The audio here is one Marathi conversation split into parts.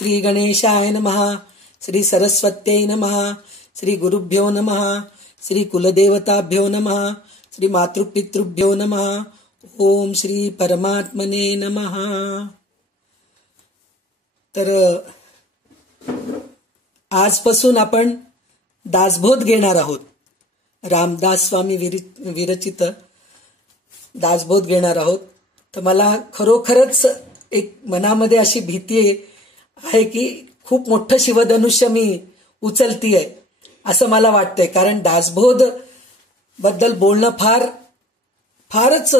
श्री गणेशाय नमः, श्री सरस्वत्यै नमः, श्री गुरुभ्यो नमः, श्री कुलदेवताभ्यो नमः, श्री मातृपितृभ्यो नमः. ओम श्री परमात्मने नमः. तर आजपासून आपण दासबोध घेणार आहोत. रामदास स्वामी विरचित दासबोध घेणार आहोत. तर मला खरोखरच एक मनामध्ये अशी भीती आहे की खूप मोठं शिवधनुष्य मी उचलतीये असं मला वाटतंय. कारण दासबोध बद्दल बोलणं फारच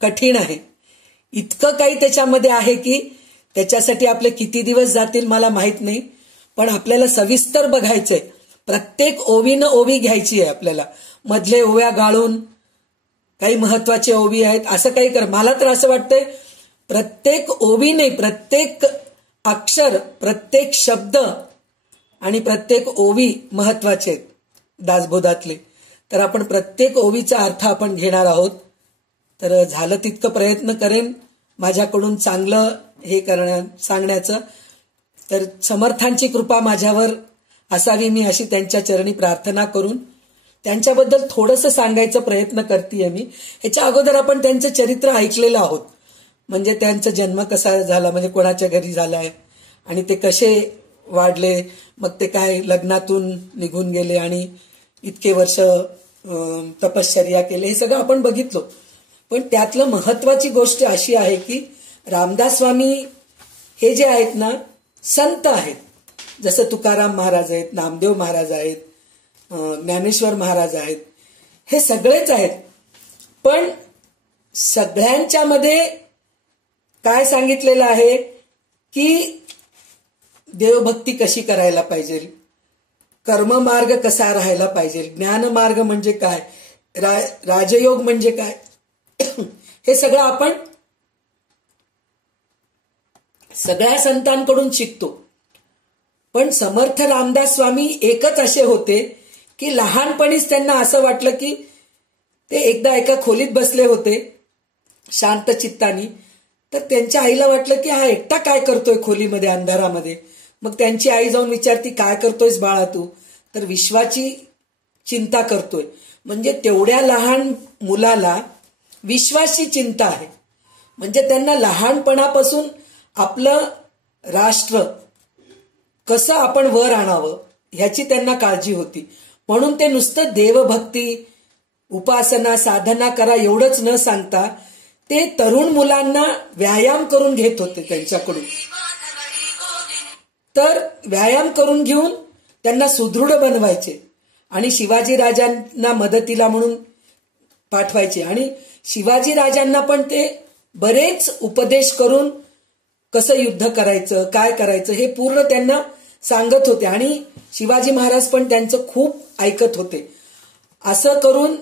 कठीण आहे. इतकं काही त्याच्यामध्ये आहे की त्याच्यासाठी आपले किती दिवस जातील मला माहित नाही. पण आपल्याला सविस्तर बघायचंय. प्रत्येक ओवीनं ओवी घ्यायची आहे आपल्याला. मधले ओव्या गाळून काही महत्वाचे ओवी आहेत असं काही कर. मला तर असं वाटतंय प्रत्येक ओवीने, प्रत्येक अक्षर, प्रत्येक शब्द आणि प्रत्येक ओवी महत्वाचे आहेत दासबोधातले. तर आपण प्रत्येक ओवीचा अर्थ आपण घेणार आहोत. तर झालं तितकं प्रयत्न करेन माझ्याकडून चांगलं हे सांगण्याचं. तर समर्थांची कृपा माझ्यावर असावी मी अशी त्यांच्या चरणी प्रार्थना करून त्यांच्याबद्दल थोडंसं सांगायचा प्रयत्न करतेय मी. ह्याच्या अगोदर आपण त्यांचं चरित्र ऐकलेलं आहोत. म्हणजे त्यांचा जन्म कसा झाला, म्हणजे कोणाच्या घरी झालाय आणि ते कसे वाढले, मग ते काय लग्नातून निघून गेले आणि इतके वर्ष तपश्चर्या केले, हे सगळं आपण बघितलो. पण त्यातलं महत्वाची गोष्ट अशी आहे की रामदास स्वामी हे जे आहेत ना संत आहेत. जसं तुकाराम महाराज आहेत, नामदेव महाराज आहेत, ज्ञानेश्वर महाराज आहेत, हे सगळेच आहेत. पण सगळ्यांच्या मध्ये काय सांगितलेलं आहे की देवभक्ती कशी करायला पाहिजे, कर्ममार्ग कसा राहायला पाहिजे, ज्ञानमार्ग म्हणजे काय, राजयोग म्हणजे काय, हे सगळं आपण सगळ्या संतांकडून शिकतो. पण समर्थ रामदास स्वामी एकच असे होते की लहानपणीच त्यांना असं वाटलं की ते एकदा एका खोलीत बसले होते शांत चित्तानी. तर त्यांच्या आईला वाटलं की हा एकटा काय करतोय खोलीमध्ये अंधारामध्ये. मग त्यांची आई जाऊन विचारती, काय करतोयस बाळा तू? तर विश्वाची चिंता करतोय. म्हणजे तेवढ्या लहान मुलाला विश्वाची चिंता आहे. म्हणजे त्यांना लहानपणापासून आपलं राष्ट्र कसं आपण वर आणावं ह्याची त्यांना काळजी होती. म्हणून ते नुसतं देवभक्ती, उपासना, साधना करा एवढंच न सांगता ते तरुण मुलांना व्यायाम करून घेत होते त्यांच्याकडून. तर व्यायाम करून घेऊन त्यांना सुदृढ बनवायचे आणि शिवाजी राजांना मदतीला म्हणून पाठवायचे. आणि शिवाजी राजांना पण ते बरेच उपदेश करून कसं युद्ध करायचं, काय करायचं हे पूर्ण त्यांना सांगत होते. आणि शिवाजी महाराज पण त्यांचं खूप ऐकत होते. असं करून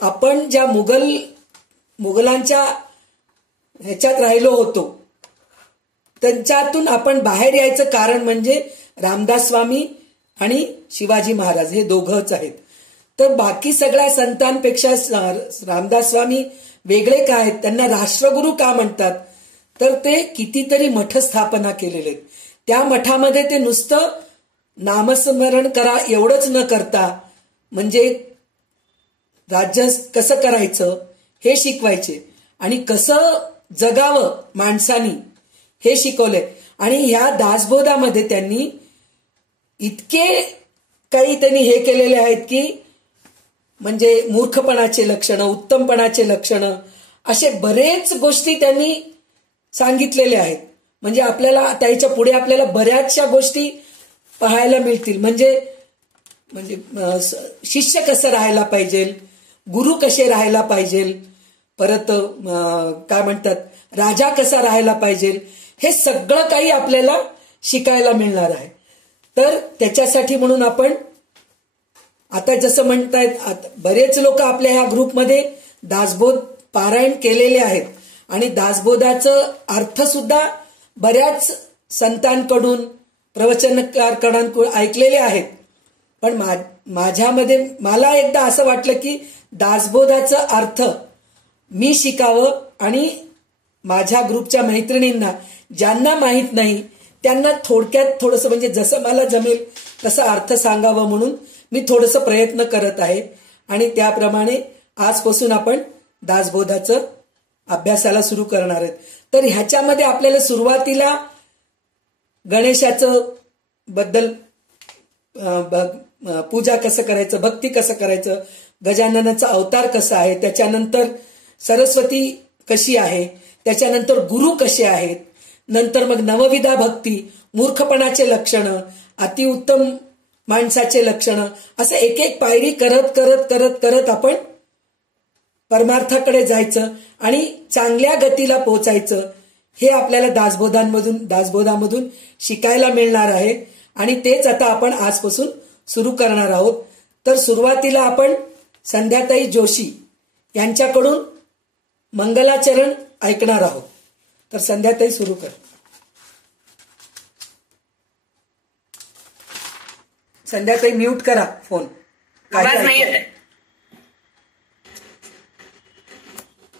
आपण ज्या मुघलांच्या ह्याच्यात राहिलो होतो त्यांच्यातून आपण बाहेर यायचं कारण म्हणजे रामदास स्वामी आणि शिवाजी महाराज हे दोघंच आहेत. तर बाकी सगळ्या संतांपेक्षा रामदास स्वामी वेगळे काय आहेत, त्यांना राष्ट्रगुरू का म्हणतात, तर ते कितीतरी मठ स्थापना केलेले आहेत. त्या मठामध्ये ते नुसतं नामस्मरण करा एवढंच न करता म्हणजे राज्य कसं करायचं हे शिकवायचे आणि कसं जगावं माणसानी हे शिकवलंय. आणि ह्या दासबोधामध्ये त्यांनी इतके काही त्यांनी हे केलेले आहेत की म्हणजे मूर्खपणाचे लक्षणं, उत्तमपणाचे लक्षणं, असे बरेच गोष्टी त्यांनी सांगितलेले आहेत. म्हणजे आपल्याला त्याच्या पुढे आपल्याला बऱ्याचशा गोष्टी पाहायला मिळतील. म्हणजे शिष्य कसं राहायला पाहिजे, गुरु कसे राहायला पाहिजे, परत काय म्हणतात राजा कसा राहायला पाहिजे, हे सगळं काही आपल्याला शिकायला मिळणार आहे. तर त्याच्यासाठी म्हणून आपण आता जसं म्हणतायत बरेच लोक आपल्या ह्या ग्रुपमध्ये दासबोध पारायण केलेले आहेत आणि दासबोधाचं अर्थ सुद्धा बऱ्याच संतांकडून, प्रवचनकारकडून ऐकलेले आहेत. पण माझ्यामध्ये मला एकदा असं वाटलं की दासबोधाचा अर्थ मी शिकावं आणि माझ्या ग्रुपच्या मैत्रिणींना ज्यांना माहित नाही त्यांना थोडक्यात थोडंसं म्हणजे जसं मला जमेल तसा अर्थ सांगावं म्हणून मी थोडंसं प्रयत्न करत आहे. आणि त्याप्रमाणे आजपासून आपण दासबोधाचं अभ्यासाला सुरू करणार आहेत. तर ह्याच्यामध्ये आपल्याला सुरुवातीला गणेशाचं बद्दल पूजा कसं करायचं, भक्ती कसं करायचं, गजाननाचा अवतार कसा आहे, त्याच्यानंतर सरस्वती कशी आहे, त्याच्यानंतर गुरु कसे आहेत, नंतर मग नवविधा भक्ती, मूर्खपणाचे लक्षणं, अतिउत्तम माणसाचे लक्षणं, असं एक एक पायरी करत करत करत करत आपण परमार्थाकडे जायचं आणि चांगल्या गतीला पोहोचायचं. हे आपल्याला दासबोधामधून शिकायला मिळणार आहे. आणि तेच आता आपण आजपासून सुरू करणार आहोत. तर सुरुवातीला आपण संध्याताई जोशी यांच्याकडून मंगलाचरण ऐकणार आहोत. तर संध्याताई सुरू कर. संध्याताई म्यूट करा फोन. आवाज नाही येत.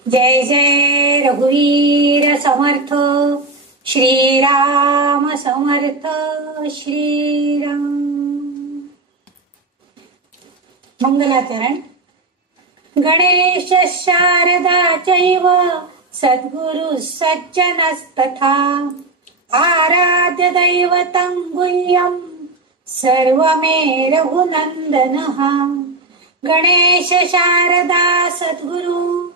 जय जय रघुवीर समर्थ श्रीराम समर्थ श्रीराम. मंगलाचरण. गणेश शारदा चैव सद्गुरु सज्जनस्तथा आराध्य दैवतं गुह्यं सर्वमे रघुनंदनः. गणेश शारदा सद्गुरु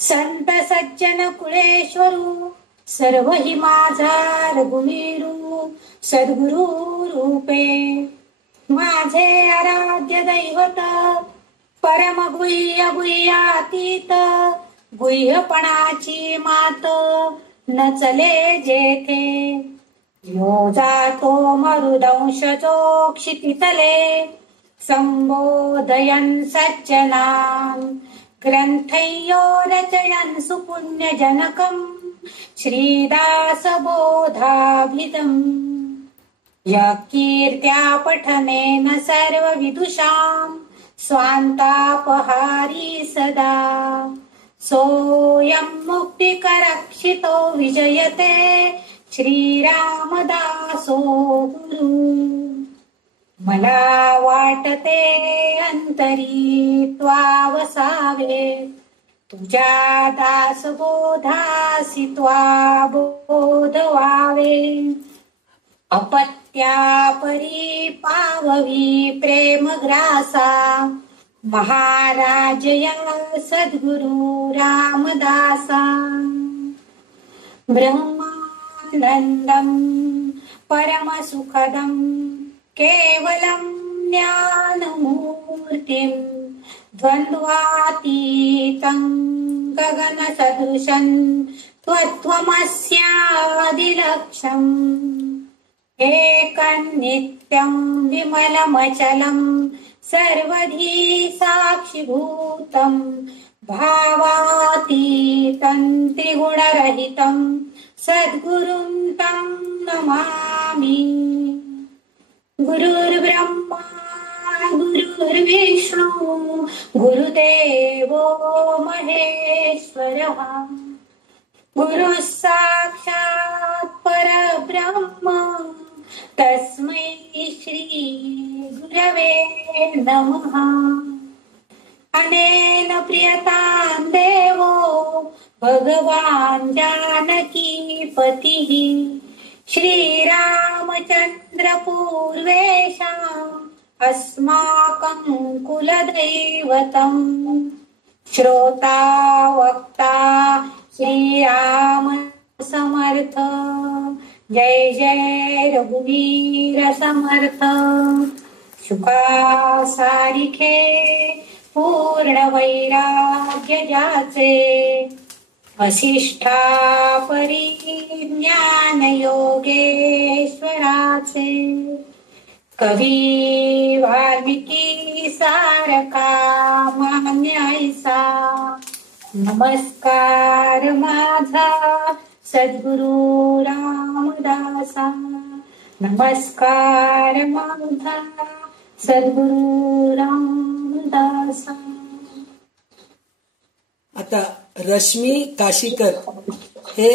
संत सज्जन कुळेश्वरू सर्व हि माझा रघुवीरू सद्गुरु रूपे. माझे आराध्य दैवत परम गुह्य गुह्यातीत गुह्यपणाची मात न चले जेथे. यो जातो मरुदंश जो क्षितितले संबोधयन् सज्जनान् ग्रंथयो रचयन् सुपुण्यजनकम् श्रीदासबोधाभिधम्. यकीर्त्या पठनेन सर्वविदुषाम् स्वान्तापहारी सदा सोऽयं मुक्तिकरक्षितो विजयते श्रीरामदासो गुरु. मला वाटते अंतरी त्वावसावे तुझ्या दासबोधासी त्वा बोधवावे. अपत्यापरी पाववी प्रेमग्रासा महाराज या सद्गुरु रामदासा. ब्रह्मानंदं परमसुखदं केवलं ज्ञानमूर्तिं द्वन्द्वातीतं गगनसदृशं त्वत्त्वमस्यादिलक्ष्यम्. एकं नित्यं विमलमचलं सर्वधी साक्षिभूतं भावातीतं त्रिगुणरहितं सद्गुरुं तं नमामि. गुरुर्ब्रह्मा गुरुर्विष्णु गुरुदेवो महेश्वरः. गुरुः साक्षात् परब्रह्म तस्मै श्री गुरवे नमः. अनेन प्रियतां देवो भगवान् जानकीपतिः श्रीरामचन्द्र पूर्वेषाम् अस्माकं कुलदैवतम्. श्रोता वक्ता श्रीराम समर्थ. जय जय रघुवीर समर्थ. शुका सारिखे पूर्ण वैराग्य ज्याचे वसिष्ठा परी ज्ञान योगेश्वराचे. कवी वाल्मिकी सारका मान्य ऐसा. नमस्कार माझा सद्गुरु रामदासा. नमस्कार माझा सद्गुरु रामदासा. आता रश्मी काशीकर हे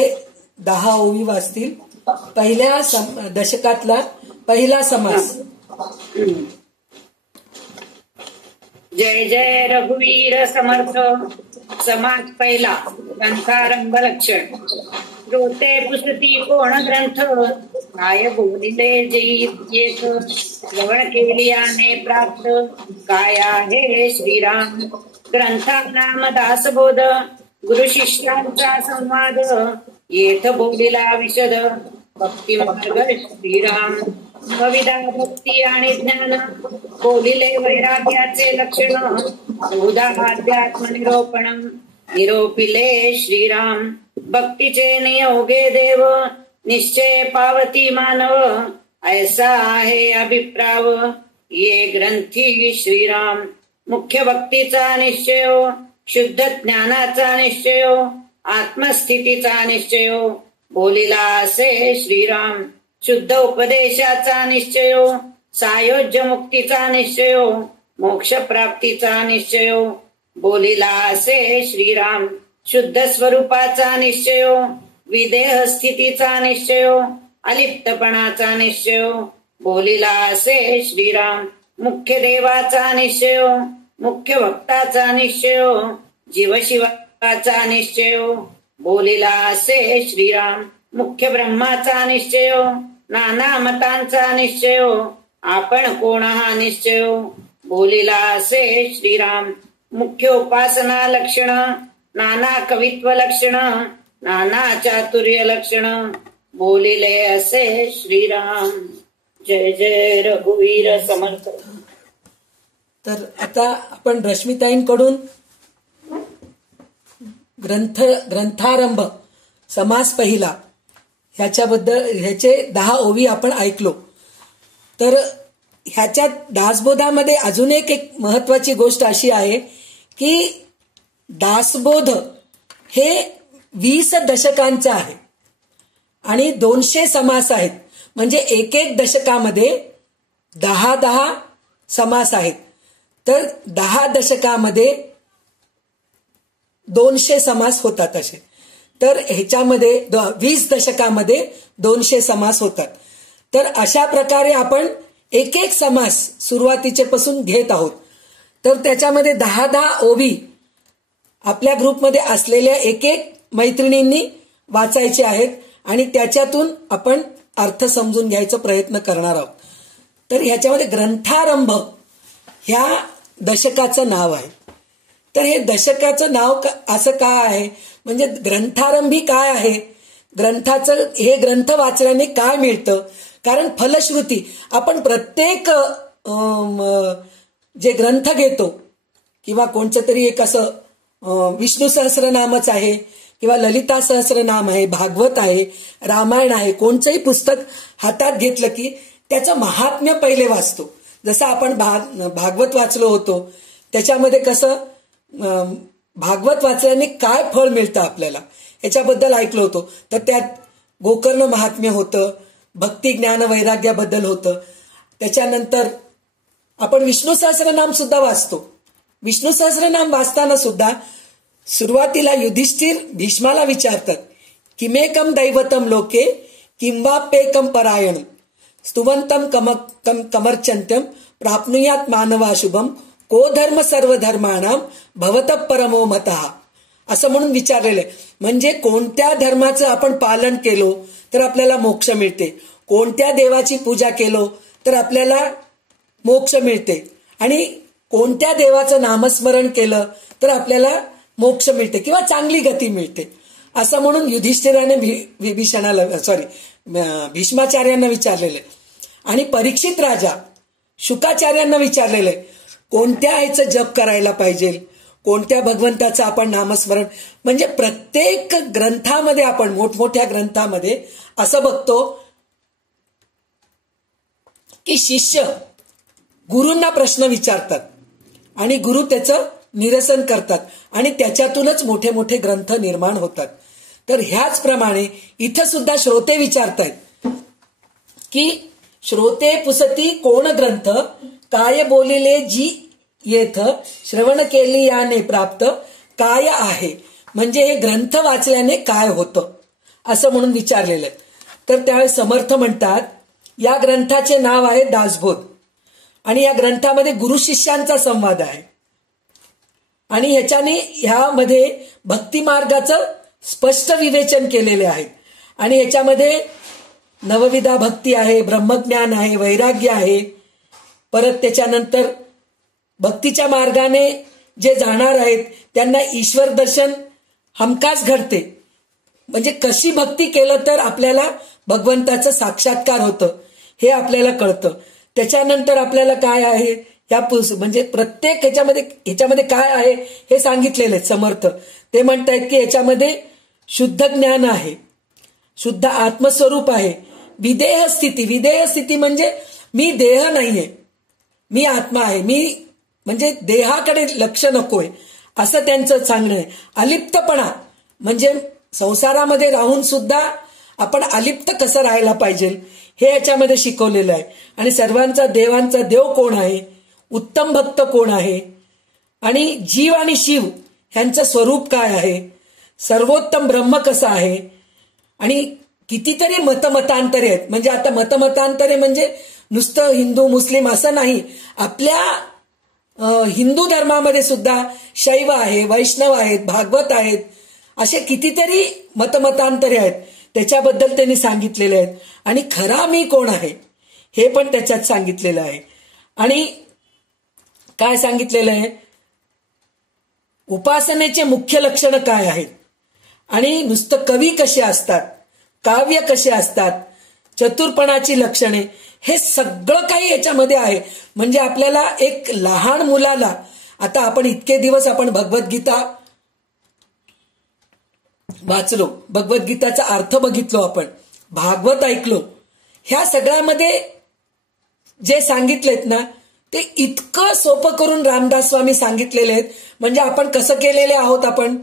10 ओवी वाचतील पहिल्या दशकातला पहिला समास. जय जय रघुवीर समर्थ. समास पहिला. ग्रंथारंभ लक्षण. श्रोते पुसती कोण ग्रंथ, काय बोलिले येथ, श्रवण केलियाने प्राप्त, काय आहे श्रीराम. ग्रंथा नाम दासबोध, गुरु शिष्यांचा संवाद, येथ बोलिला विशद, भक्ती मार्ग श्रीराम. विविधा भक्ती आणि ज्ञान, बोलिले वैराग्याचे लक्षण, बहुधा अध्यात्म निरोपण, निरोपिले श्रीराम. भक्तीचे नियोगे देव, निश्चय पावती मानव, ऐसा आहे अभिप्राव, ये ग्रंथी श्रीराम. मुख्य भक्तीचा निश्चय, शुद्ध ज्ञानाचा निश्चय, आत्मस्थितीचा निश्चय, बोलिला असे श्रीराम. शुद्ध उपदेशाचा निश्चय, सायोज्य मुक्तीचा निश्चय, मोक्ष प्राप्तीचा निश्चय, बोलिला असे श्रीराम. शुद्ध स्वरूपाचा निश्चय, विदेह स्थितीचा निश्चय, अलिप्तपणाचा निश्चय, बोलिला असे श्रीराम. मुख्य देवाचा निश्चय, मुख्य भक्ताचा निश्चय, जीवशिवाचा निश्चय, बोलिला असे श्रीराम. मुख्य ब्रह्माचा निश्चय, नाना मतांचा निश्चय, आपण कोण हा निश्चय, बोलिला असे श्रीराम. मुख्य उपासना लक्षण, नाना कवित्व लक्षण, नाना चातुर्य लक्षण, बोलिले असे श्रीराम. जय जय रघुवीर समर्थ. तर आता आपण रश्मिताईंकडून ग्रंथारंभ समास पहिला ह्याचे 10 ओवी आपण ऐकलो. तर ह्याच्या दासबोधामध्ये अजून एक महत्वाची गोष्ट अशी आहे की दासबोध हे 20 दशकांचं आहे आणि 200 समास आहेत. म्हणजे एक दशकामध्ये 10 समास आहेत. तर 10 दशकामध्ये 200 समास होतात असे. तर ह्याच्यामध्ये 20 दशकामध्ये 200 समास होतात. तर अशा प्रकारे आपण एक समास सुरुवातीचे पासून घेत आहोत. तर त्याच्यामध्ये 10 ओवी आपल्या ग्रुपमध्ये असलेल्या एक मैत्रिणींनी वाचायचे आहेत आणि त्याच्यातून आपण अर्थ समजून घ्यायचा प्रयत्न करणार आहोत. तर ह्याच्यामध्ये ग्रंथारंभ ह्या दशकाचं नाव आहे. तर हे दशकाचं नाव असं का आहे, म्हणजे ग्रंथारंभी काय आहे, हे ग्रंथ वाचल्याने काय मिळतं. कारण फलश्रुती आपण प्रत्येक जे ग्रंथ घेतो किंवा कोणतं तरी एक असं विष्णू सहस्रनामच आहे किंवा ललिता सहस्रनाम आहे, भागवत आहे, रामायण आहे, कोणतंही पुस्तक हातात घेतलं की त्याचं महात्म्य पहिले वाचतो. जसं आपण भागवत वाचलो होतो, त्याच्यामध्ये कसं भागवत वाचल्याने काय फळ मिळतं आपल्याला याच्याबद्दल ऐकलं होतं. तर त्यात गोकर्ण महात्म्य होतं, भक्ती ज्ञान वैराग्याबद्दल होतं. त्याच्यानंतर आपण विष्णू सहस्रनाम सुद्धा वाचतो. विष्णू सहस्रनाम वाचताना सुद्धा सुरुवातीला युधिष्ठिर भीष्माला विचारतात, किमेकम दैवतम लोके किंवाप्येकम परायण स्तुवंतम कमर्चंत्यम प्राप्नुयात मानवा शुभम को धर्म सर्व धर्माणाम भवत परमो मतः, असं म्हणून विचारलेलं आहे. म्हणजे कोणत्या धर्माचं आपण पालन केलो तर आपल्याला मोक्ष मिळते, कोणत्या देवाची पूजा केलो तर आपल्याला मोक्ष मिळते आणि कोणत्या देवाचं नामस्मरण केलं तर आपल्याला मोक्ष मिळते किंवा चांगली गती मिळते, असं म्हणून युधिष्ठिराने भीष्माचार्यांना विचारलेलं आहे. आणि परीक्षित राजा शुकाचार्यांना विचारलेलं आहे, कोणत्या ह्याचं जप करायला पाहिजे, कोणत्या भगवंताचं आपण नामस्मरण. म्हणजे प्रत्येक ग्रंथामध्ये आपण मोठमोठ्या ग्रंथामध्ये असं बघतो की शिष्य गुरूंना प्रश्न विचारतात आणि गुरु त्याचं निरसन करतात आणि त्याच्यातूनच मोठे मोठे ग्रंथ निर्माण होतात. तर ह्याचप्रमाणे इथं सुद्धा श्रोते विचारतायत की श्रोते पुसती कोण ग्रंथ, काय बोलिले जी येथ, श्रवण केली याने प्राप्त, काय आहे. म्हणजे हे ग्रंथ वाचल्याने काय होतं असं म्हणून विचारलेलं आहे. तर त्यावेळेस समर्थ म्हणतात या ग्रंथाचे नाव आहे दासबोध आणि या ग्रंथामध्ये गुरु शिष्यांचा संवाद आहे आणि ह्यामध्ये भक्ती मार्गाचं स्पष्ट विवेचन केलेले आहे आणि ह्याच्यामध्ये नवविधा भक्ती आहे, ब्रह्मज्ञान आहे, वैराग्य आहे. परत त्याच्यानंतर भक्तीच्या मार्गाने जे जाणार आहेत त्यांना ईश्वर दर्शन हमखास घडते. म्हणजे कशी भक्ती केलं तर आपल्याला भगवंताचं साक्षात्कार होतं हे कळतं. त्याच्यानंतर आपल्याला काय आहे म्हणजे प्रत्येक ह्याच्यामध्ये काय आहे हे सांगितलेलं आहे समर्थ. ते म्हणतायत की याच्यामध्ये शुद्ध ज्ञान आहे, शुद्ध आत्मस्वरूप आहे, विदेह स्थिती म्हणजे मी देह नाहीये, मी आत्मा आहे, मी म्हणजे देहाकडे लक्ष नकोय असं त्यांचं सांगणं आहे. अलिप्तपणा म्हणजे संसारामध्ये राहून सुद्धा आपण अलिप्त कसं राहायला पाहिजे हे याच्यामध्ये शिकवलेलं आहे. आणि सर्वांचा देव कोण आहे, उत्तम भक्त कोण आहे आणि जीव आणि शिव ह्यांचं स्वरूप काय आहे, सर्वोत्तम ब्रह्म कसं आहे. आणि कितीतरी मतमतांतरे आहेत. म्हणजे आता मतमतांतरे म्हणजे नुसतं हिंदू मुस्लिम असं नाही, आपल्या हिंदू धर्मामध्ये सुद्धा शैव आहे, वैष्णव आहेत, भागवत आहेत, असे कितीतरी मतमतांतरे आहेत. त्याच्याबद्दल त्यांनी सांगितलेले आहेत. आणि खरा मी कोण आहे हे पण त्याच्यात सांगितलेलं आहे. आणि काय सांगितलेलं आहे, उपासनेचे मुख्य लक्षण काय आहेत आणि नुसतं कवी कसे असतात, काव्य कसे असतात, चतुरपणाची लक्षणे, हे सगळं काही याच्यामध्ये आहे. म्हणजे आपल्याला एक लहान मुलाला, आता आपण इतके दिवस आपण भगवद्गीता वाचलो, भगवद्गीताचा अर्थ बघितलो, आपण भागवत ऐकलो, ह्या सगळ्यामध्ये जे सांगितलेत ना ते इतकं सोपं करून रामदास स्वामी सांगितलेले आहेत. म्हणजे आपण कसं केलेले आहोत, आपण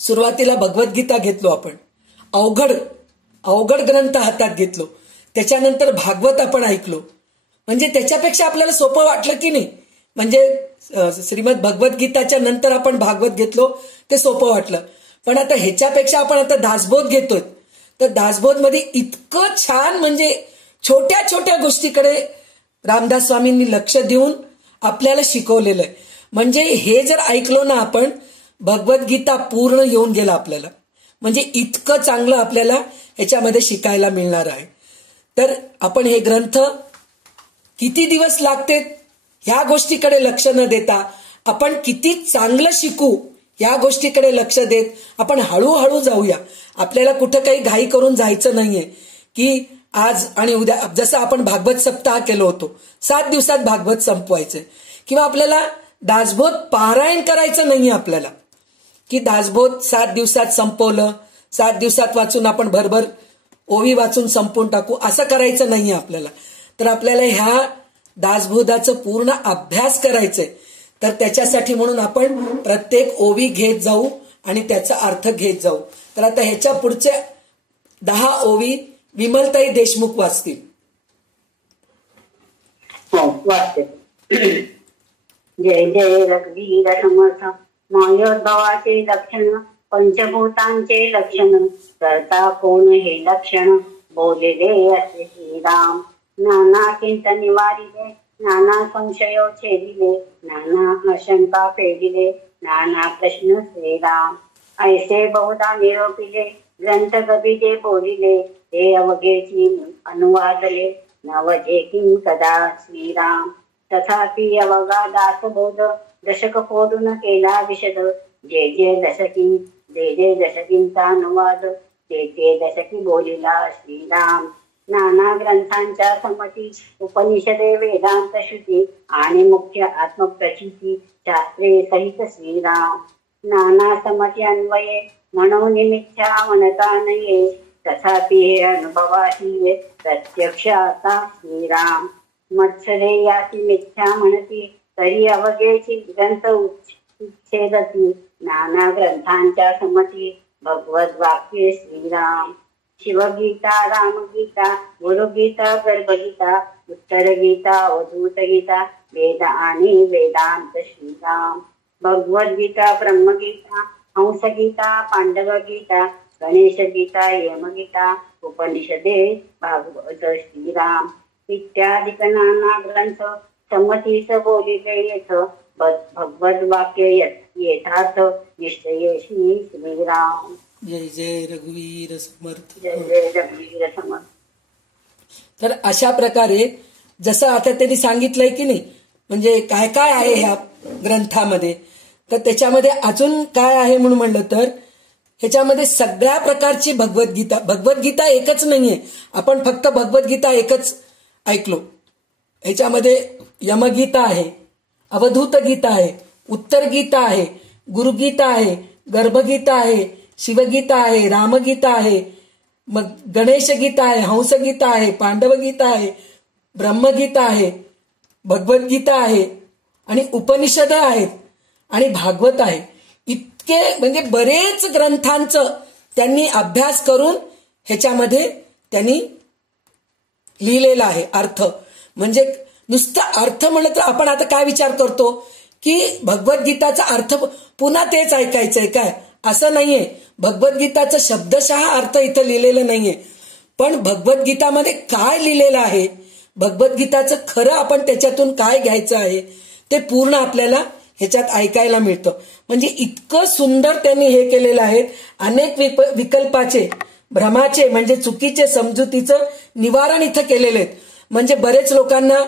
सुरुवातीला भगवद्गीता घेतलो, आपण अवघड ग्रंथ हातात घेतलो, त्याच्यानंतर भागवत आपण ऐकलो, म्हणजे त्याच्यापेक्षा आपल्याला सोपं वाटलं की नाही. म्हणजे श्रीमद भगवद्गीताच्या नंतर आपण भागवत घेतलो, ते सोपं वाटलं. पण आता ह्याच्यापेक्षा आपण आता दासबोध घेतोय, तर दासबोध मध्ये इतकं छान म्हणजे छोट्या छोट्या गोष्टीकडे रामदास स्वामींनी लक्ष देऊन आपल्याला शिकवलेलं आहे. म्हणजे हे जर ऐकलो ना आपण, भगवद्गीता पूर्ण येऊन गेला आपल्याला. म्हणजे इतकं चांगलं आपल्याला ह्याच्यामध्ये शिकायला मिळणार आहे. तर आपण हे ग्रंथ किती दिवस लागते ह्या गोष्टीकडे लक्ष न देता आपण किती चांगलं शिकू या गोष्टीकडे लक्ष देत आपण हळूहळू जाऊया. आपल्याला कुठं काही घाई करून जायचं नाहीये की आज आणि उद्या, जसं आपण भागवत सप्ताह केलो होतो, 7 दिवसात भागवत संपवायचं, किंवा आपल्याला दासबोध पारायण करायचं नाहीये आपल्याला की दासबोध 7 दिवसात संपवलं, 7 दिवसात वाचून आपण भरभर ओवी वाचून संपवून टाकू, असं करायचं नाहीये आपल्याला. तर आपल्याला ह्या दासबोधाचं पूर्ण अभ्यास करायचंय. तर त्याच्यासाठी म्हणून आपण प्रत्येक ओवी घेत जाऊ आणि त्याचा अर्थ घेत जाऊ. तर आता ह्याच्या पुढच्या 10 ओवी विमलताई देशमुख वाचतील. जय जय रघुवीर समर्थ. मायोद्भवाचे लक्षण, पंचभूतांचे लक्षण, करता कोण हे लक्षण, बोलिले असे श्रीराम. नाना चिंता निवारिले, नाना संशय छेदिले, नाना आशंका फेडिले, नाना प्रश्न श्रीराम. ऐसे बहुधा निरोपिले, ग्रंथ कविते बोलिले, हे अवघेची अनुवादले, नवजे किं कदा श्रीराम. तथापि अवघा दासबोध, दशक फोडून केला विशद, जे जे दशकींचा अनुवाद, ते दशकी बोलिला श्रीराम. नाना ग्रंथांच्या समती, उपनिषदे वेदांत श्रुती आणि मुख्य आत्मप्रचिती शास्त्रे सहित श्रीराम. नाना समती अन्वये, म्हणून मिथ्या म्हणता नये, तथापि हे अनुभवाशी प्रत्यक्ष आता श्रीराम. मत्सरे याची मिथ्या म्हणती, तरी अवघेची ग्रंथ उच्छेदती, नाना ग्रंथांच्या समती भगवत वाक्ये श्रीराम. शिवगीता, रामगीता, गुरुगीता, गर्भगीता, उत्तर गीता, अवधूत गीता, वेद आणि वेदांत श्रीराम. भगवद्गीता, ब्रह्मगीता, हंसगीता, पांडव गीता, गणेश गीता, यमगीता, उपनिषदे भागवत श्रीराम इत्यादिक नाना ग्रंथ संमतीस बोलिले येथ भगवत वाक्य येथार्थ निश्चयेशी श्रीराम. जय जय रघुवीर समर्थ. जय जय रघुवीर समर्थ. तर अशा प्रकारे जसं आता त्यांनी सांगितलंय की नाही, म्हणजे काय काय आहे ह्या ग्रंथामध्ये, तर त्याच्यामध्ये अजून काय आहे म्हणून म्हणलं तर ह्याच्यामध्ये सगळ्या प्रकारची भगवद्गीता एकच नाहीये. आपण फक्त भगवद्गीता एकच ऐकलो. ह्याच्यामध्ये यमगीता आहे, अवधूत गीता आहे, उत्तर गीता आहे, गुरुगीता आहे, गर्भगीता आहे, शिवगीता आहे, रामगीता आहे, मग गणेश गीता आहे, हंसगीता आहे, पांडवगीता आहे, ब्रह्मगीता आहे, भगवद्गीता आहे आणि उपनिषद आहेत आणि भागवत आहे. इतके म्हणजे बरेच ग्रंथांचं त्यांनी अभ्यास करून ह्याच्यामध्ये त्यांनी लिहिलेला आहे अर्थ. म्हणजे नुसतं अर्थ म्हणलं तर आपण आता काय विचार करतो की भगवद्गीताचा अर्थ पुन्हा तेच ऐकायचंय काय, असं नाहीये. भगवद्गीताचा शब्दशः अर्थ इथं लिहिलेलं नाहीये, पण भगवद्गीतामध्ये काय लिहिलेलं आहे, भगवद्गीताचं खरं आपण त्याच्यातून काय घ्यायचं आहे ते पूर्ण आपल्याला ह्याच्यात ऐकायला मिळतं. म्हणजे इतकं सुंदर त्यांनी हे केलेलं आहे. अनेक विकल्पाचे, भ्रमाचे म्हणजे चुकीचे समजुतीचं निवारण इथं केलेले आहेत. म्हणजे बरेच लोकांना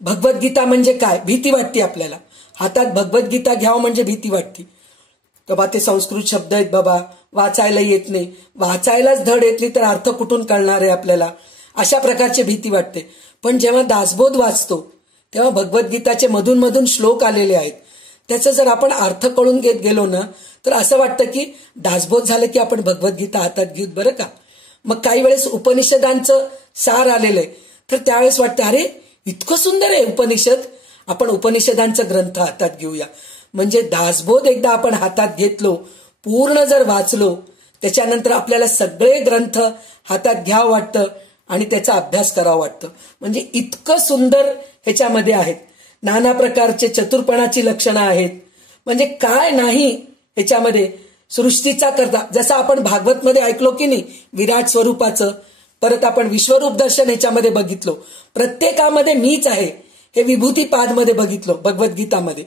भगवद्गीता म्हणजे काय भीती वाटते. आपल्याला हातात भगवद्गीता घ्यावं म्हणजे भीती वाटते. बाबा ते संस्कृत शब्द आहेत, बाबा वाचायला येत नाही, वाचायलाच धड येत नाही तर अर्थ कुठून कळणार आहे आपल्याला, अशा प्रकारची भीती वाटते. पण जेव्हा दासबोध वाचतो तेव्हा भगवद्गीताचे मधून मधून श्लोक आलेले आहेत, त्याचा जर आपण अर्थ कळून घेत गेलो ना तर असं वाटतं की दासबोध झालं की आपण भगवद्गीता हातात घेऊत बरं का. मग काही वेळेस उपनिषदांचं सार आलेलं आहे तर त्यावेळेस वाटतं अरे इतकं सुंदर आहे उपनिषद, आपण उपनिषदांचं ग्रंथ हातात घेऊया. म्हणजे दासबोध एकदा आपण हातात घेतलो, पूर्ण जर वाचलो, त्याच्यानंतर आपल्याला सगळे ग्रंथ हातात घ्यावं वाटतं आणि त्याचा अभ्यास करावा वाटतं. म्हणजे इतकं सुंदर ह्याच्यामध्ये आहेत. नाना प्रकारचे चतुरपणाची लक्षणं आहेत. म्हणजे काय नाही ह्याच्यामध्ये सृष्टीचा करता, जसं आपण भागवतमध्ये ऐकलो की नाही विराट स्वरूपाचं, परत आपण विश्वरूप दर्शन ह्याच्यामध्ये बघितलो. प्रत्येकामध्ये मीच आहे हे विभूतीपादमध्ये बघितलो भगवद्गीतामध्ये.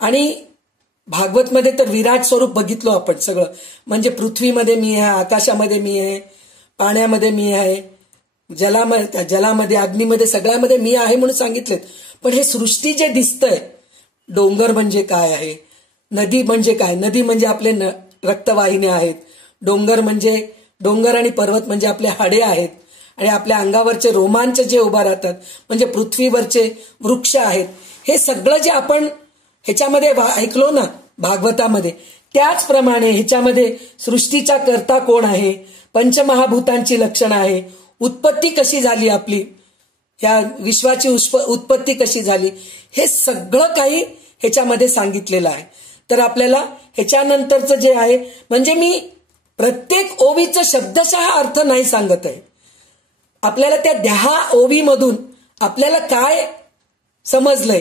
आणि भागवतमध्ये तर विराट स्वरूप बघितलो आपण सगळं. म्हणजे पृथ्वीमध्ये मी आहे, आकाशामध्ये मी आहे, पाण्यामध्ये मी आहे, जलामध्ये, अग्नीमध्ये, सगळ्यामध्ये मी आहे म्हणून सांगितलेत. पण हे सृष्टी जे दिसतंय, डोंगर म्हणजे काय आहे, नदी म्हणजे काय, नदी म्हणजे आपले रक्तवाहिन्या आहेत, डोंगर आणि पर्वत म्हणजे आपले हाडे आहेत, आणि आपल्या अंगावरचे रोमांच जे उभा राहतात म्हणजे पृथ्वीवरचे वृक्ष आहेत. हे सगळं जे आपण ह्याच्यामध्ये ऐकलो ना भागवतामध्ये, त्याचप्रमाणे ह्याच्यामध्ये सृष्टीचा कर्ता कोण आहे, पंचमहाभूतांची लक्षणं आहे, उत्पत्ती कशी झाली आपली, ह्या विश्वाची उत्पत्ती कशी झाली, हे सगळं काही ह्याच्यामध्ये सांगितलेलं आहे. तर आपल्याला ह्याच्यानंतरचं जे आहे, म्हणजे मी प्रत्येक ओवीचं शब्दशः अर्थ नाही सांगत आहे, आपल्याला त्या 10 ओवीमधून आपल्याला काय समजलंय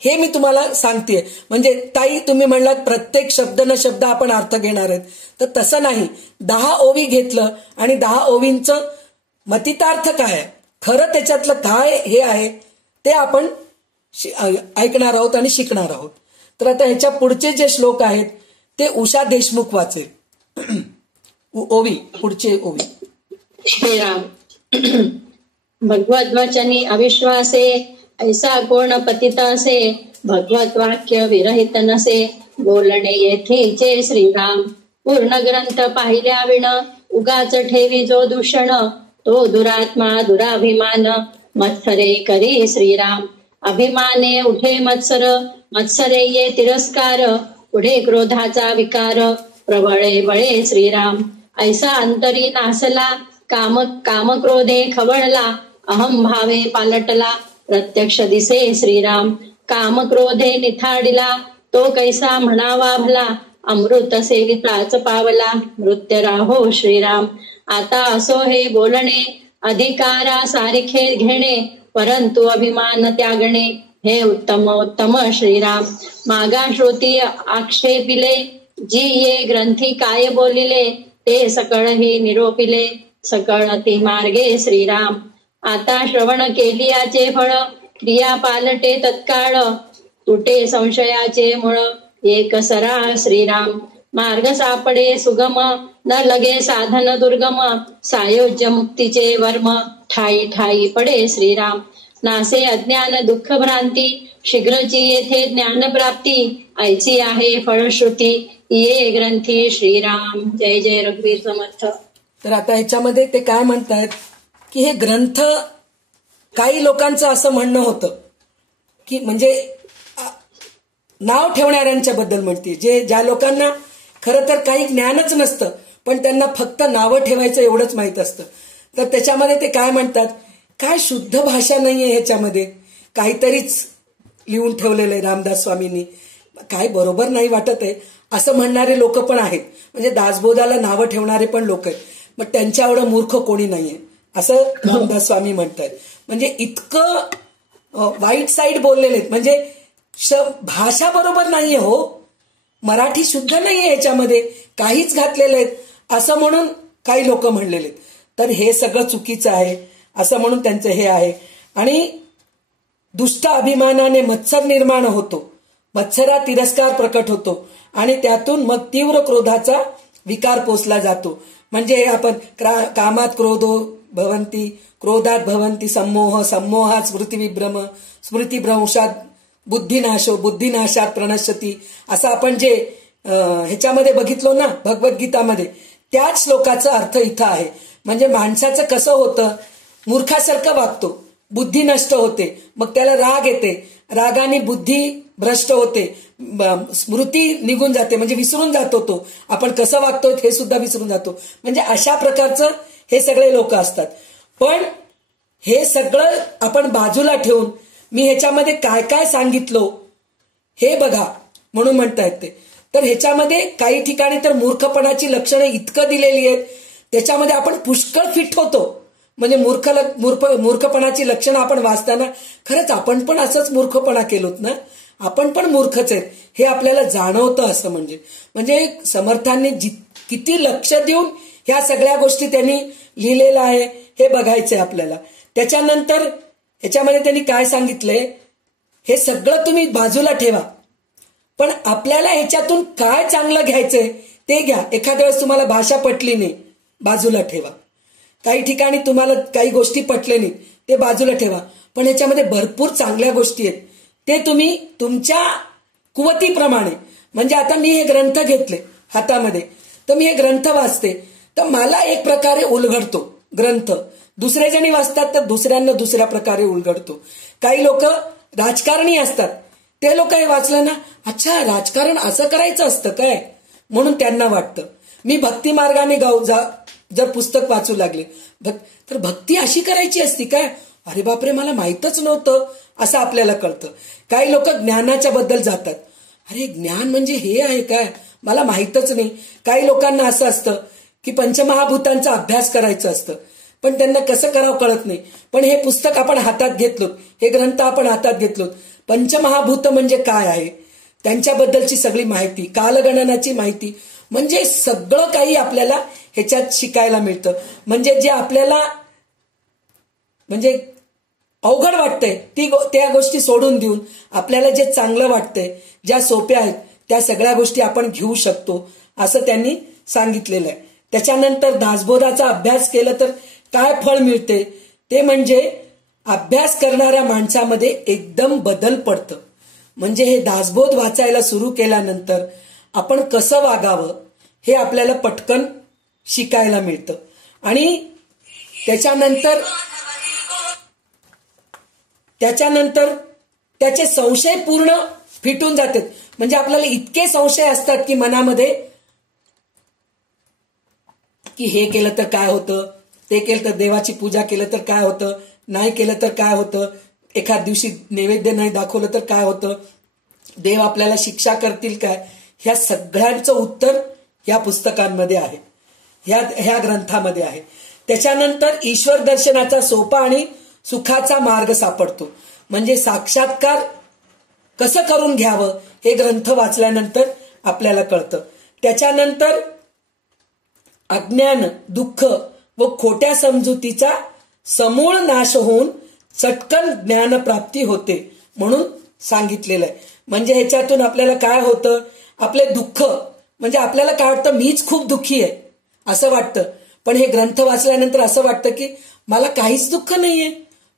हे मी तुम्हाला सांगते. म्हणजे ताई तुम्ही म्हणलात प्रत्येक शब्द न शब्द आपण अर्थ घेणार आहेत, तर तसं नाही. 10 ओवी घेतलं आणि 10 ओवींचं मतितार्थ काय आहे, खरं त्याच्यातलं काय हे आहे ते आपण ऐकणार आहोत आणि शिकणार आहोत. तर आता ह्याच्या पुढचे जे श्लोक आहेत ते उषा देशमुख वाचेल. ओवी, पुढचे ओवी. श्रीराम. भगवत वचनी अविश्वासे, ऐसा कोण पतितासे, भगवत वाक्य विरहित नसे, बोलणे येथेचे श्रीराम. पूर्ण ग्रंथ पाहिल्या विण, उगाच ठेवी जो दूषण, तो दुरात्मा दुराभिमान, मत्सरे करी श्रीराम. अभिमाने उठे मत्सरे ये तिरस्कार, पुढे क्रोधाचा विकार, प्रबळे बळे श्रीराम. ऐसा अंतरी नासला, काम क्रोधे खवळला, अहम भावे पालटला, प्रत्यक्ष दिसे श्रीराम. काम क्रोधे निथाडिला, तो कैसा म्हणावा भला, अमृत सेविताच पावला, मृत्य राहो श्रीराम. आता असो हे बोलणे, अधिकारा सारिखे घेणे, परंतु अभिमान त्यागणे, हे उत्तम श्रीराम. मागा श्रोती आक्षेपिले, जी ये ग्रंथी काय बोलिले, ते सकळ हे निरोपिले, सकळती मार्गे श्रीराम. आता श्रवण केली याचे फळ, क्रिया पालटे तत्काळ. तुटे संशयाचे मुळ, एक सरा श्रीराम. मार्ग सापडे सुगम, न लगे साधन दुर्गम. सायोज्य मुक्तीचे वर्म, ठाई ठाई पडे श्रीराम. नासे अज्ञान दुःख भ्रांती, शीघ्रची येथे ज्ञान प्राप्ती. ऐची आहे फळश्रुती, ये ग्रंथी श्रीराम. जय जय रघुवीर समर्थ. तर आता ह्याच्यामध्ये ते काय म्हणतायत की हे ग्रंथ, काही लोकांचं असं म्हणणं होतं की म्हणजे नाव ठेवणाऱ्यांच्या बद्दल म्हणते, ज्या लोकांना खरं तर काही ज्ञानच नसतं पण त्यांना फक्त नावं ठेवायचं एवढंच माहित असतं. तर त्याच्यामध्ये ते काय म्हणतात, काय शुद्ध भाषा नाहीये ह्याच्यामध्ये, काहीतरीच लिहून ठेवलेलं आहे रामदास स्वामींनी, काय बरोबर नाही वाटत आहे असं म्हणणारे लोक पण आहेत. म्हणजे दासबोधाला नावं ठेवणारे पण लोक आहेत. मग त्यांच्या एवढं मूर्ख कोणी नाहीये असं रामदास स्वामी म्हणतात. म्हणजे इतकं वाईट साईड बोललेले आहेत. म्हणजे भाषा बरोबर नाहीये हो, मराठी शुद्ध नाहीये, याच्यामध्ये काहीच घातलेलं आहेत असं म्हणून काही लोक म्हणलेले. तर हे सगळं चुकीचं आहे असं म्हणून त्यांचं हे आहे. आणि दुष्ट अभिमानाने मत्सर निर्माण होतो, मत्सरा तिरस्कार प्रकट होतो आणि त्यातून मग तीव्र क्रोधाचा विकार पोचला जातो. म्हणजे आपण कामात क्रोधो भवंती, क्रोधात भवंती सम्मोह, सम्मोहात स्मृतिविभ्रम, स्मृतिभ्रंशात बुद्धिनाशो, बुद्धिनाशात प्रणश्यती, असं आपण जे ह्याच्यामध्ये बघितलो ना भगवद्गीतामध्ये, त्याच श्लोकाचा अर्थ इथं आहे. म्हणजे माणसाचं कसं होतं, मूर्खासारखं वागतो, बुद्धी नष्ट होते, मग त्याला राग येते, रागाने बुद्धी भ्रष्ट होते, स्मृती निघून जाते, म्हणजे विसरून जातो तो आपण कसं वागतो हे सुद्धा विसरून जातो. म्हणजे अशा प्रकारचं हे सगळे लोक असतात. पण हे सगळं आपण बाजूला ठेवून मी ह्याच्यामध्ये काय काय सांगितलो हे बघा म्हणून म्हणतायत ते. तर ह्याच्यामध्ये काही ठिकाणी तर मूर्खपणाची लक्षणं इतकं दिलेली आहेत, त्याच्यामध्ये आपण पुष्कळ फिट होतो. म्हणजे मूर्खपणाची लक्षणं आपण वाचताना खरंच आपण पण असंच मूर्खपणा केलोत ना, आपण पण मूर्खच आहेत हे आपल्याला जाणवतं. असं म्हणजे समर्थांनी किती लक्ष देऊन ह्या सगळ्या गोष्टी त्यांनी लिहिलेलं आहे हे बघायचंय आपल्याला. त्याच्यानंतर ह्याच्यामध्ये त्यांनी काय सांगितलंय, हे सगळं तुम्ही बाजूला ठेवा, पण आपल्याला ह्याच्यातून काय चांगलं घ्यायचंय ते घ्या. एखाद्या वेळेस तुम्हाला भाषा पटली नाही, बाजूला ठेवा. काही ठिकाणी तुम्हाला काही गोष्टी पटले नाही, ते बाजूला ठेवा. पण ह्याच्यामध्ये भरपूर चांगल्या गोष्टी आहेत, ते तुम्ही तुमच्या कुवतीप्रमाणे, म्हणजे आता मी हे ग्रंथ घेतले हातामध्ये, तर मी हे ग्रंथ वाचते, तर मला एक प्रकारे उलगडतो ग्रंथ. दुसरे जणी वाचतात तर दुसऱ्यांना दुसऱ्या प्रकारे उलगडतो. काही लोक राजकारणी असतात, ते लोक हे वाचलं ना, अच्छा राजकारण असं करायचं असतं काय म्हणून त्यांना वाटतं. मी भक्ती मार्गाने जर पुस्तक वाचू लागले तर भक्ती अशी करायची असती काय, अरे बापरे मला माहीतच नव्हतं असं आपल्याला कळतं. काही लोक ज्ञानाच्या बद्दल जातात, अरे ज्ञान म्हणजे हे आहे काय, मला माहीतच नाही. काही लोकांना असं असतं की पंचमहाभूतांचा अभ्यास करायचं असतं, पण त्यांना कसं करावं कळत नाही. पण हे पुस्तक आपण हातात घेतलो, हे ग्रंथ आपण हातात घेतलो, पंचमहाभूत म्हणजे काय आहे त्यांच्याबद्दलची सगळी माहिती, कालगणनाची माहिती, म्हणजे सगळं काही आपल्याला ह्याच्यात शिकायला मिळतं. म्हणजे जे आपल्याला म्हणजे अवघड वाटतंय त्या गोष्टी सोडून देऊन आपल्याला जे चांगलं वाटतंय, ज्या सोप्या आहेत त्या सगळ्या गोष्टी आपण घेऊ शकतो असं त्यांनी सांगितलेलं आहे. त्याच्यानंतर दासबोधाचा अभ्यास केला तर काय फळ मिळते, ते म्हणजे अभ्यास करणाऱ्या माणसामध्ये एकदम बदल पडतं. म्हणजे हे दासबोध वाचायला सुरू केल्यानंतर आपण कसं वागावं हे आपल्याला पटकन शिकायला मिळतं. आणि त्याच्यानंतर त्याचे संशय पूर्ण फिटून जातात. म्हणजे आपल्याला इतके संशय असतात की मनामध्ये, की हे केलं तर काय होतं, ते केलं तर देवाची पूजा केलं तर काय होतं, नाही केलं तर काय होतं, एखाद दिवशी नैवेद्य नाही दाखवलं तर काय होतं, देव आपल्याला शिक्षा करतील काय. ह्या सगळ्यांचं उत्तर ह्या पुस्तकांमध्ये आहे, ह्या ग्रंथामध्ये आहे. त्याच्यानंतर ईश्वर दर्शनाचा सोपा आणि सुखाचा मार्ग सापडतो. म्हणजे साक्षात्कार कसं करून घ्यावं हे ग्रंथ वाचल्यानंतर आपल्याला कळतं. त्याच्यानंतर अज्ञान, दुःख व खोट्या समजुतीचा समूळ नाश होऊन चटकन ज्ञानप्राप्ती होते म्हणून सांगितलेलं आहे. म्हणजे ह्याच्यातून आपल्याला काय होतं, आपले दुःख म्हणजे आपल्याला काय वाटतं, मीच खूप दुःखी आहे असं वाटतं. पण हे ग्रंथ वाचल्यानंतर असं वाटतं की मला काहीच दुःख नाहीये,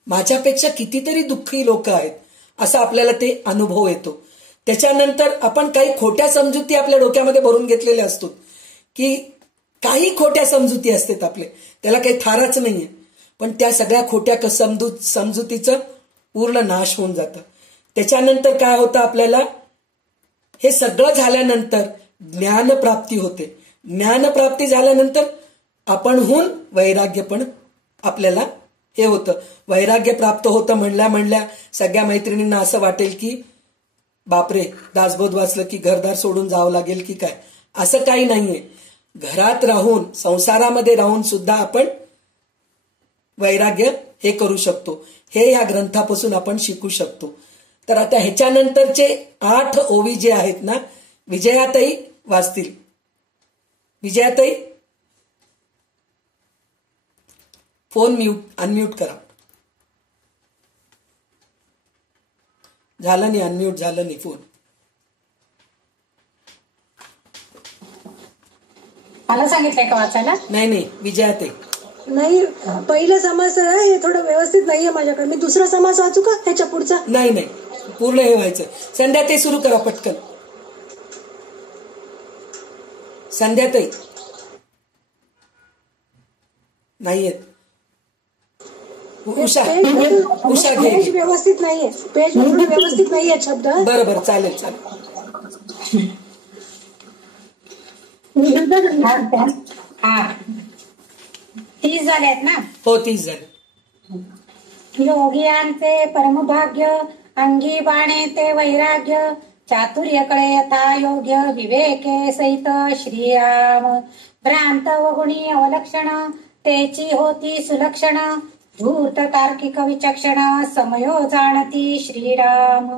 माझ्यापेक्षा कितीतरी दुःखी लोक आहेत, असं आपल्याला ते अनुभव येतो. त्याच्यानंतर आपण काही खोट्या समजुती आपल्या डोक्यामध्ये भरून घेतलेल्या असतो की काही खोट्या समजुती असतात आपले, त्याला काही थाराच नाहीये. पण त्या सगळ्या खोट्या समजुतीचं पूर्ण नाश होऊन जातं. त्याच्यानंतर काय होतं, आपल्याला हे सगळं झाल्यानंतर ज्ञानप्राप्ती होते. ज्ञानप्राप्ती झाल्यानंतर आपणहून वैराग्य पण आपल्याला हे होतं. वैराग्य प्राप्त होतं म्हणल्या सगळ्या मैत्रिणींना असं वाटेल की बापरे, दासबोध वाचलं की घरदार सोडून जावं लागेल की काय. असं काही नाहीये. घरात राहून, संसारामध्ये राहून सुद्धा आपण वैराग्य हे करू शकतो. हे या ग्रंथापासून आपण शिकू शकतो. तर आता ह्याच्यानंतरचे 8 ओवी जे आहेत ना, विजयाताई वाचतील. विजयाताई, फोन अनम्यूट करा. झालं नाही, अनम्यूट झालं नाही फोन. मला सांगितलंय का वाचायला? नाही, विजयाताई. नाही, पहिलं समास हे थोडं व्यवस्थित नाहीये माझ्याकडे. मी दुसरा समास वाचू का ह्याच्या पुढचा? नाही, पूर्ण हे व्हायचं. संध्याताई सुरू करा पटकन. संध्याताई नाहीयेत. उषा घे. पेज व्यवस्थित नाहीये, पेज व्यवस्थित नाहीये शब्द. बरोबर, चालेल. हा, 30 झालेत ना? हो, 30 झाले. योगियांचे परमभाग्य, अंगी बाणे ते वैराग्य, चातुर्य कळे यथा योग्य, विवेके सहित श्रीराम. भ्रांत व गुणी अवलक्षण, तेची होती सुलक्षण, धूर्त तार्किक विचक्षण, समयो जाणती श्रीराम.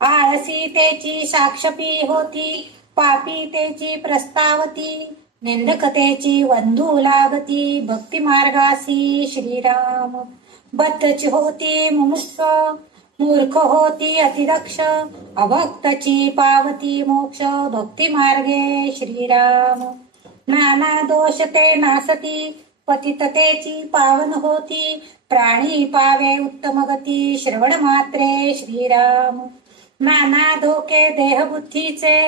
आळसी तेची साक्षपी होती, पापी तेची प्रस्तावती, निंदकतेची वंधू लागती, भक्ती मार्गासी श्रीराम. बद्धची होती मुमुक्ष, मूर्ख होती अतिदक्ष, अभक्तची पावती मोक्ष, भक्ती मार्गे श्रीराम. नाना दोष ते नासती, पतिततेची पावन होती, प्राणी पावे उत्तम गती, श्रवण मात्रे श्रीराम. नाना धोके देहबुद्धीचे,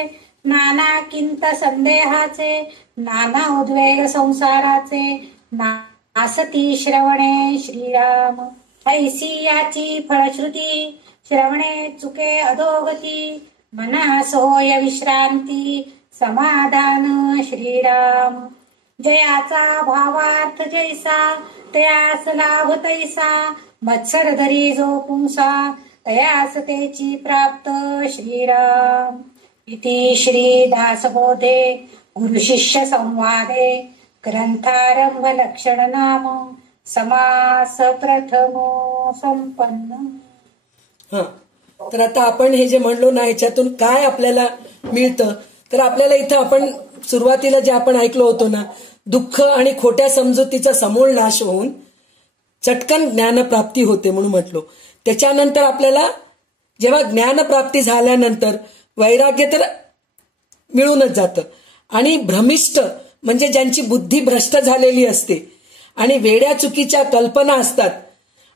नाना किंत संदेहाचे, नाना उद्वेग संसाराचे, नासती श्रवणे श्रीराम. ऐसी याची फळश्रुती, श्रवणे चुके अधोगती, मनास होय विश्रांती, समाधान श्रीराम. जयाचा भावार्थ जैसा, तयास लाभ तैसा, मत्सर धरी जो पुंसा, तयास तेची प्राप्त श्रीराम. इति श्री दासबोधे गुरु शिष्य संवादे ग्रंथारंभ लक्षण नाम समास प्रथमो संपन्न. तर आता आपण हे जे म्हणलो ना, ह्याच्यातून काय आपल्याला मिळतं, तर आपल्याला इथं आपण सुरुवातीला जे आपण ऐकलो होतो ना, दुःख आणि खोट्या समजुतीचा समूळ नाश होऊन चटकन ज्ञानप्राप्ती होते म्हणून म्हटलो. त्याच्यानंतर आपल्याला जेव्हा ज्ञानप्राप्ती झाल्यानंतर वैराग्य तर मिळूनच जातं. आणि भ्रमिष्ट म्हणजे ज्यांची बुद्धी भ्रष्ट झालेली असते आणि वेड्या चुकीच्या कल्पना असतात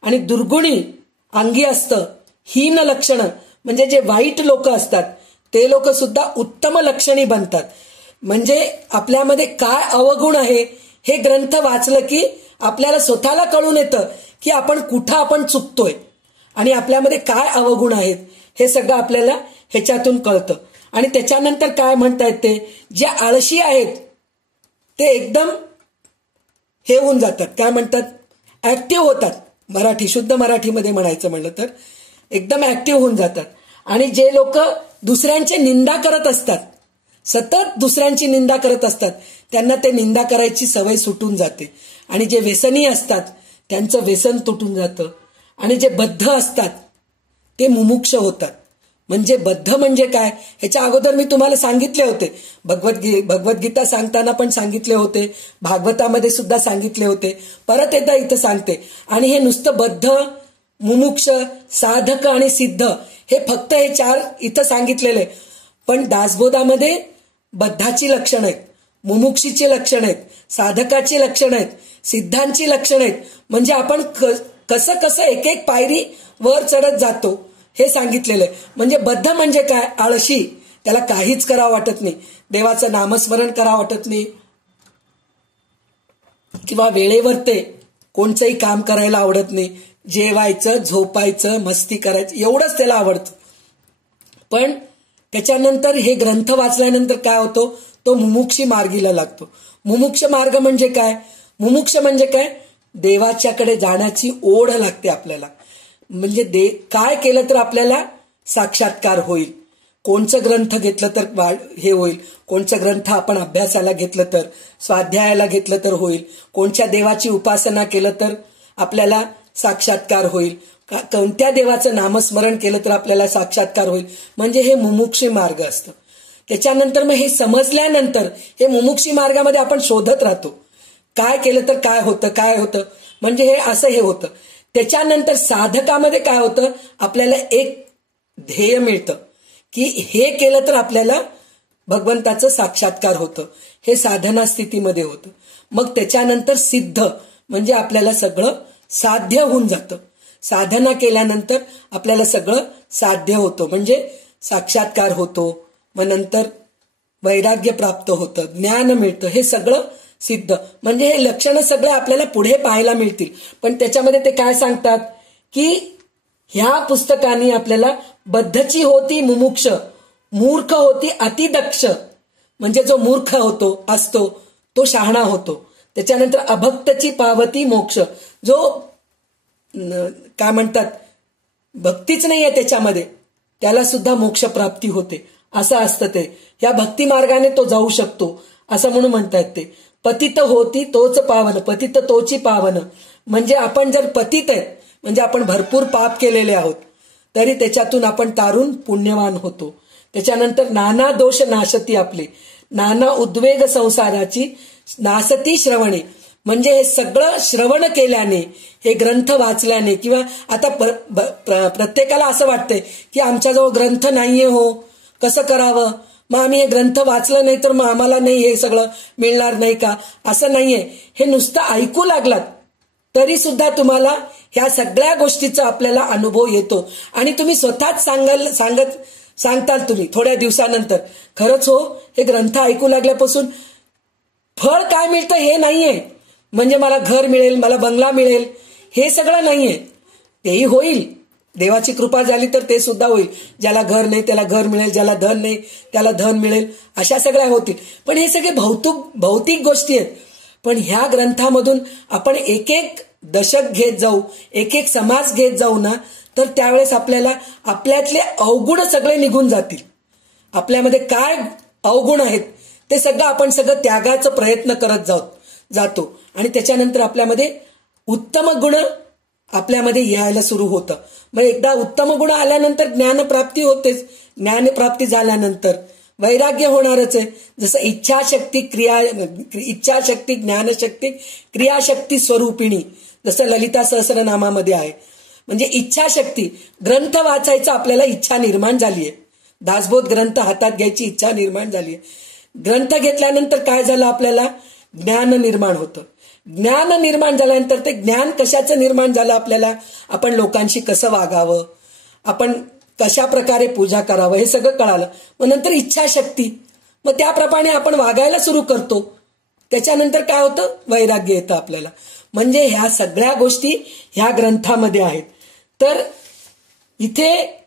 आणि दुर्गुणी अंगी असतं, हीन लक्षणं म्हणजे जे वाईट लोक असतात ते लोक सुद्धा उत्तम लक्षणी बनतात. म्हणजे आपल्यामध्ये काय अवगुण आहे हे ग्रंथ वाचलं की आपल्याला स्वतःला कळून येतं की आपण कुठं आपण चुकतोय आणि आपल्यामध्ये काय अवगुण आहेत हे सगळं आपल्याला ह्याच्यातून कळतं. आणि त्याच्यानंतर काय म्हणतायत, ते जे आळशी आहेत ते एकदम हे होऊन जातात, काय म्हणतात, ऍक्टिव्ह होतात. शुद्ध मराठीमध्ये म्हणायचं म्हणलं तर एकदम ऍक्टिव्ह होऊन जातात. आणि जे लोक दुसऱ्यांची निंदा करत असतात, सतत दुसऱ्यांची निंदा करत असतात, त्यांना ते निंदा करायची सवय सुटून जाते. आणि जे व्यसनी असतात त्यांचं व्यसन तुटून जातं. आणि जे बद्ध असतात ते मुमुक्ष होतात. म्हणजे बद्ध म्हणजे काय, ह्याच्या अगोदर मी तुम्हाला सांगितले होते. भगवद्गीता सांगताना पण सांगितले होते, भागवतामध्ये सुद्धा सांगितले होते, परत एकदा इथं सांगते. आणि हे नुसतं बद्ध, मुमुक्ष, साधक आणि सिद्ध हे फक्त हे 4 इथं सांगितलेले. पण दासबोधामध्ये बद्धाची लक्षणं आहेत, मुमुक्षीची लक्षणं आहेत, साधकाची लक्षणं आहेत, सिद्धांची लक्षणं आहेत. म्हणजे आपण कसं कसं एक एक पायरी वर चढत जातो हे सांगितलेलं आहे. म्हणजे बद्ध म्हणजे काय, आळशी, त्याला काहीच करावं वाटत नाही, देवाचं नामस्मरण करावं वाटत नाही, किंवा वेळेवर ते कोणचंही काम करायला आवडत नाही, जेवायचं, झोपायचं, मस्ती करायचं एवढंच त्याला आवडतं. पण त्याच्यानंतर हे ग्रंथ वाचल्यानंतर काय होतो, तो मुमुक्षी मार्गीला लागतो. मुमुक्ष मार्ग म्हणजे काय, मुमुक्ष म्हणजे काय, देवाच्याकडे जाण्याची ओढ लागते आपल्याला. म्हणजे काय केलं तर आपल्याला साक्षात्कार होईल, कोणचं ग्रंथ घेतलं तर हे होईल, कोणचं ग्रंथ आपण अभ्यासाला घेतलं तर, स्वाध्यायाला घेतलं तर होईल, कोणत्या देवाची उपासना केलं तर आपल्याला साक्षात्कार होईल, कोणत्या देवाचं नामस्मरण केलं तर आपल्याला साक्षात्कार होईल. म्हणजे हे मुमुक्षी मार्ग असतं. त्याच्यानंतर मग हे समजल्यानंतर हे मुमुक्षी मार्गामध्ये आपण शोधत राहतो, काय केलं तर काय होतं, काय होतं, म्हणजे हे असं हे होतं. त्याच्यानंतर साधकामध्ये काय होतं, आपल्याला एक ध्येय मिळतं की हे केलं तर आपल्याला भगवंताचं साक्षात्कार होतं, हे साधना स्थितीमध्ये होतं. मग त्याच्यानंतर सिद्ध म्हणजे आपल्याला सगळं साध्य होऊन जातं. साधना केल्यानंतर आपल्याला सगळं साध्य होतं, म्हणजे साक्षात्कार होतो, मग नंतर वैराग्य प्राप्त होतं, ज्ञान मिळतं, हे सगळं सिद्ध. म्हणजे हे लक्षणं सगळे आपल्याला पुढे पाहायला मिळतील. पण त्याच्यामध्ये ते काय सांगतात की ह्या पुस्तकाने आपल्याला बद्धची होती मुमुक्ष, मूर्ख होती अतिदक्ष, म्हणजे जो मूर्ख असतो तो शहाणा होतो. त्याच्यानंतर अभक्तची पावती मोक्ष, जो काय म्हणतात भक्तीच नाहीये त्याच्यामध्ये, त्याला सुद्धा मोक्ष प्राप्ती होते, असं असतं ते. या भक्ती मार्गाने तो जाऊ शकतो असं म्हणून म्हणतात ते. पतित होती तोच पावन, पतित तोची पावन, म्हणजे आपण जर पतित आहेत म्हणजे आपण भरपूर पाप केलेले आहोत, तरी त्याच्यातून आपण तारून पुण्यवान होतो. त्याच्यानंतर नाना दोष नाशती आपले, नाना उद्वेग संसाराची नासती श्रवणे, म्हणजे हे सगळं श्रवण केल्याने, हे ग्रंथ वाचल्याने, किंवा आता प्रत्येकाला असं वाटतंय की आमच्याजवळ ग्रंथ नाहीये, हो कसं करावं, मग आम्ही हे ग्रंथ वाचलं नाही तर मग आम्हाला नाही हे सगळं मिळणार नाही का, असं नाहीये. हे नुसतं ऐकू लागलात तरी सुद्धा तुम्हाला ह्या सगळ्या गोष्टीचा आपल्याला अनुभव येतो, आणि तुम्ही स्वतःच सांगताल तुम्ही थोड्या दिवसानंतर, खरंच हो हे ग्रंथ ऐकू लागल्यापासून फळ काय मिळतं हे नाहीये, म्हणजे मला घर मिळेल, मला बंगला मिळेल, हे सगळं नाहीये. तेही होईल, देवाची कृपा झाली तर ते सुद्धा होईल. ज्याला घर नाही त्याला घर मिळेल, ज्याला धन नाही त्याला धन मिळेल, अशा सगळ्या होतील. पण हे सगळे भौतिक गोष्टी आहेत. पण ह्या ग्रंथामधून आपण एक एक दशक घेत जाऊ, एक एक समाज घेत जाऊ ना, तर त्यावेळेस आपल्याला आपल्यातले अवगुण सगळे निघून जातील. आपल्यामध्ये काय अवगुण आहेत ते सगळं आपण सगळं त्यागाचा प्रयत्न करत जातो, आणि त्याच्यानंतर आपल्यामध्ये उत्तम गुण आपल्यामध्ये यायला सुरू होतं. मग एकदा उत्तम गुण आल्यानंतर ज्ञानप्राप्ती होतेच. ज्ञानप्राप्ती झाल्यानंतर वैराग्य होणारच आहे. जसं इच्छाशक्ती ज्ञानशक्ती क्रियाशक्ती स्वरूपिणी, जसं ललिता सहस्रनामामध्ये आहे. म्हणजे इच्छाशक्ती, ग्रंथ वाचायचा आपल्याला इच्छा निर्माण झाली आहे, दासबोध ग्रंथ हातात घ्यायची इच्छा निर्माण झाली आहे. ग्रंथ घेतल्यानंतर काय झालं, आपल्याला ज्ञान निर्माण होतं. ज्ञान निर्माण झाल्यानंतर ते ज्ञान कशाचं निर्माण झालं आपल्याला, आपण लोकांशी कसं वागावं, आपण कशा प्रकारे पूजा करावं, हे सगळं कळालं. मग नंतर इच्छाशक्ती, मग त्याप्रमाणे आपण वागायला सुरू करतो. त्याच्यानंतर काय होतं, वैराग्य येतं आपल्याला. म्हणजे ह्या सगळ्या गोष्टी ह्या ग्रंथामध्ये आहेत. तर इथे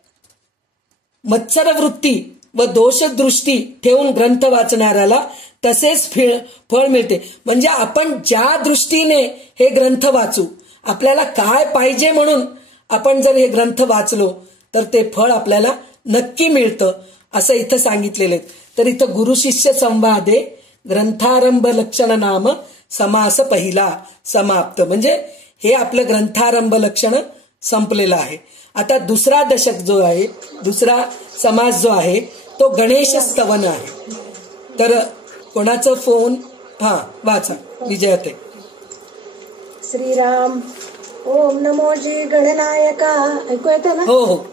मत्सर वृत्ती व दोषदृष्टी ठेवून ग्रंथ वाचणाऱ्याला तसेच फळ मिळते. म्हणजे आपण ज्या दृष्टीने हे ग्रंथ वाचू, आपल्याला काय पाहिजे म्हणून आपण जर हे ग्रंथ वाचलो तर ते फळ आपल्याला नक्की मिळतं, असं इथं सांगितलेलं आहे. तर इथं गुरु शिष्य संवादे ग्रंथारंभ लक्षण नाम समास पहिला समाप्त, म्हणजे हे आपलं ग्रंथारंभ लक्षण संपलेला आहे. आता दुसरा दशक जो आहे, दुसरा समास जो आहे तो गणेश स्तवन आहे. तर कोणाचं फोन? वाचा विजयाते. श्रीराम. ओम नमो जी गणनायका. ऐकू येतं ना? हो.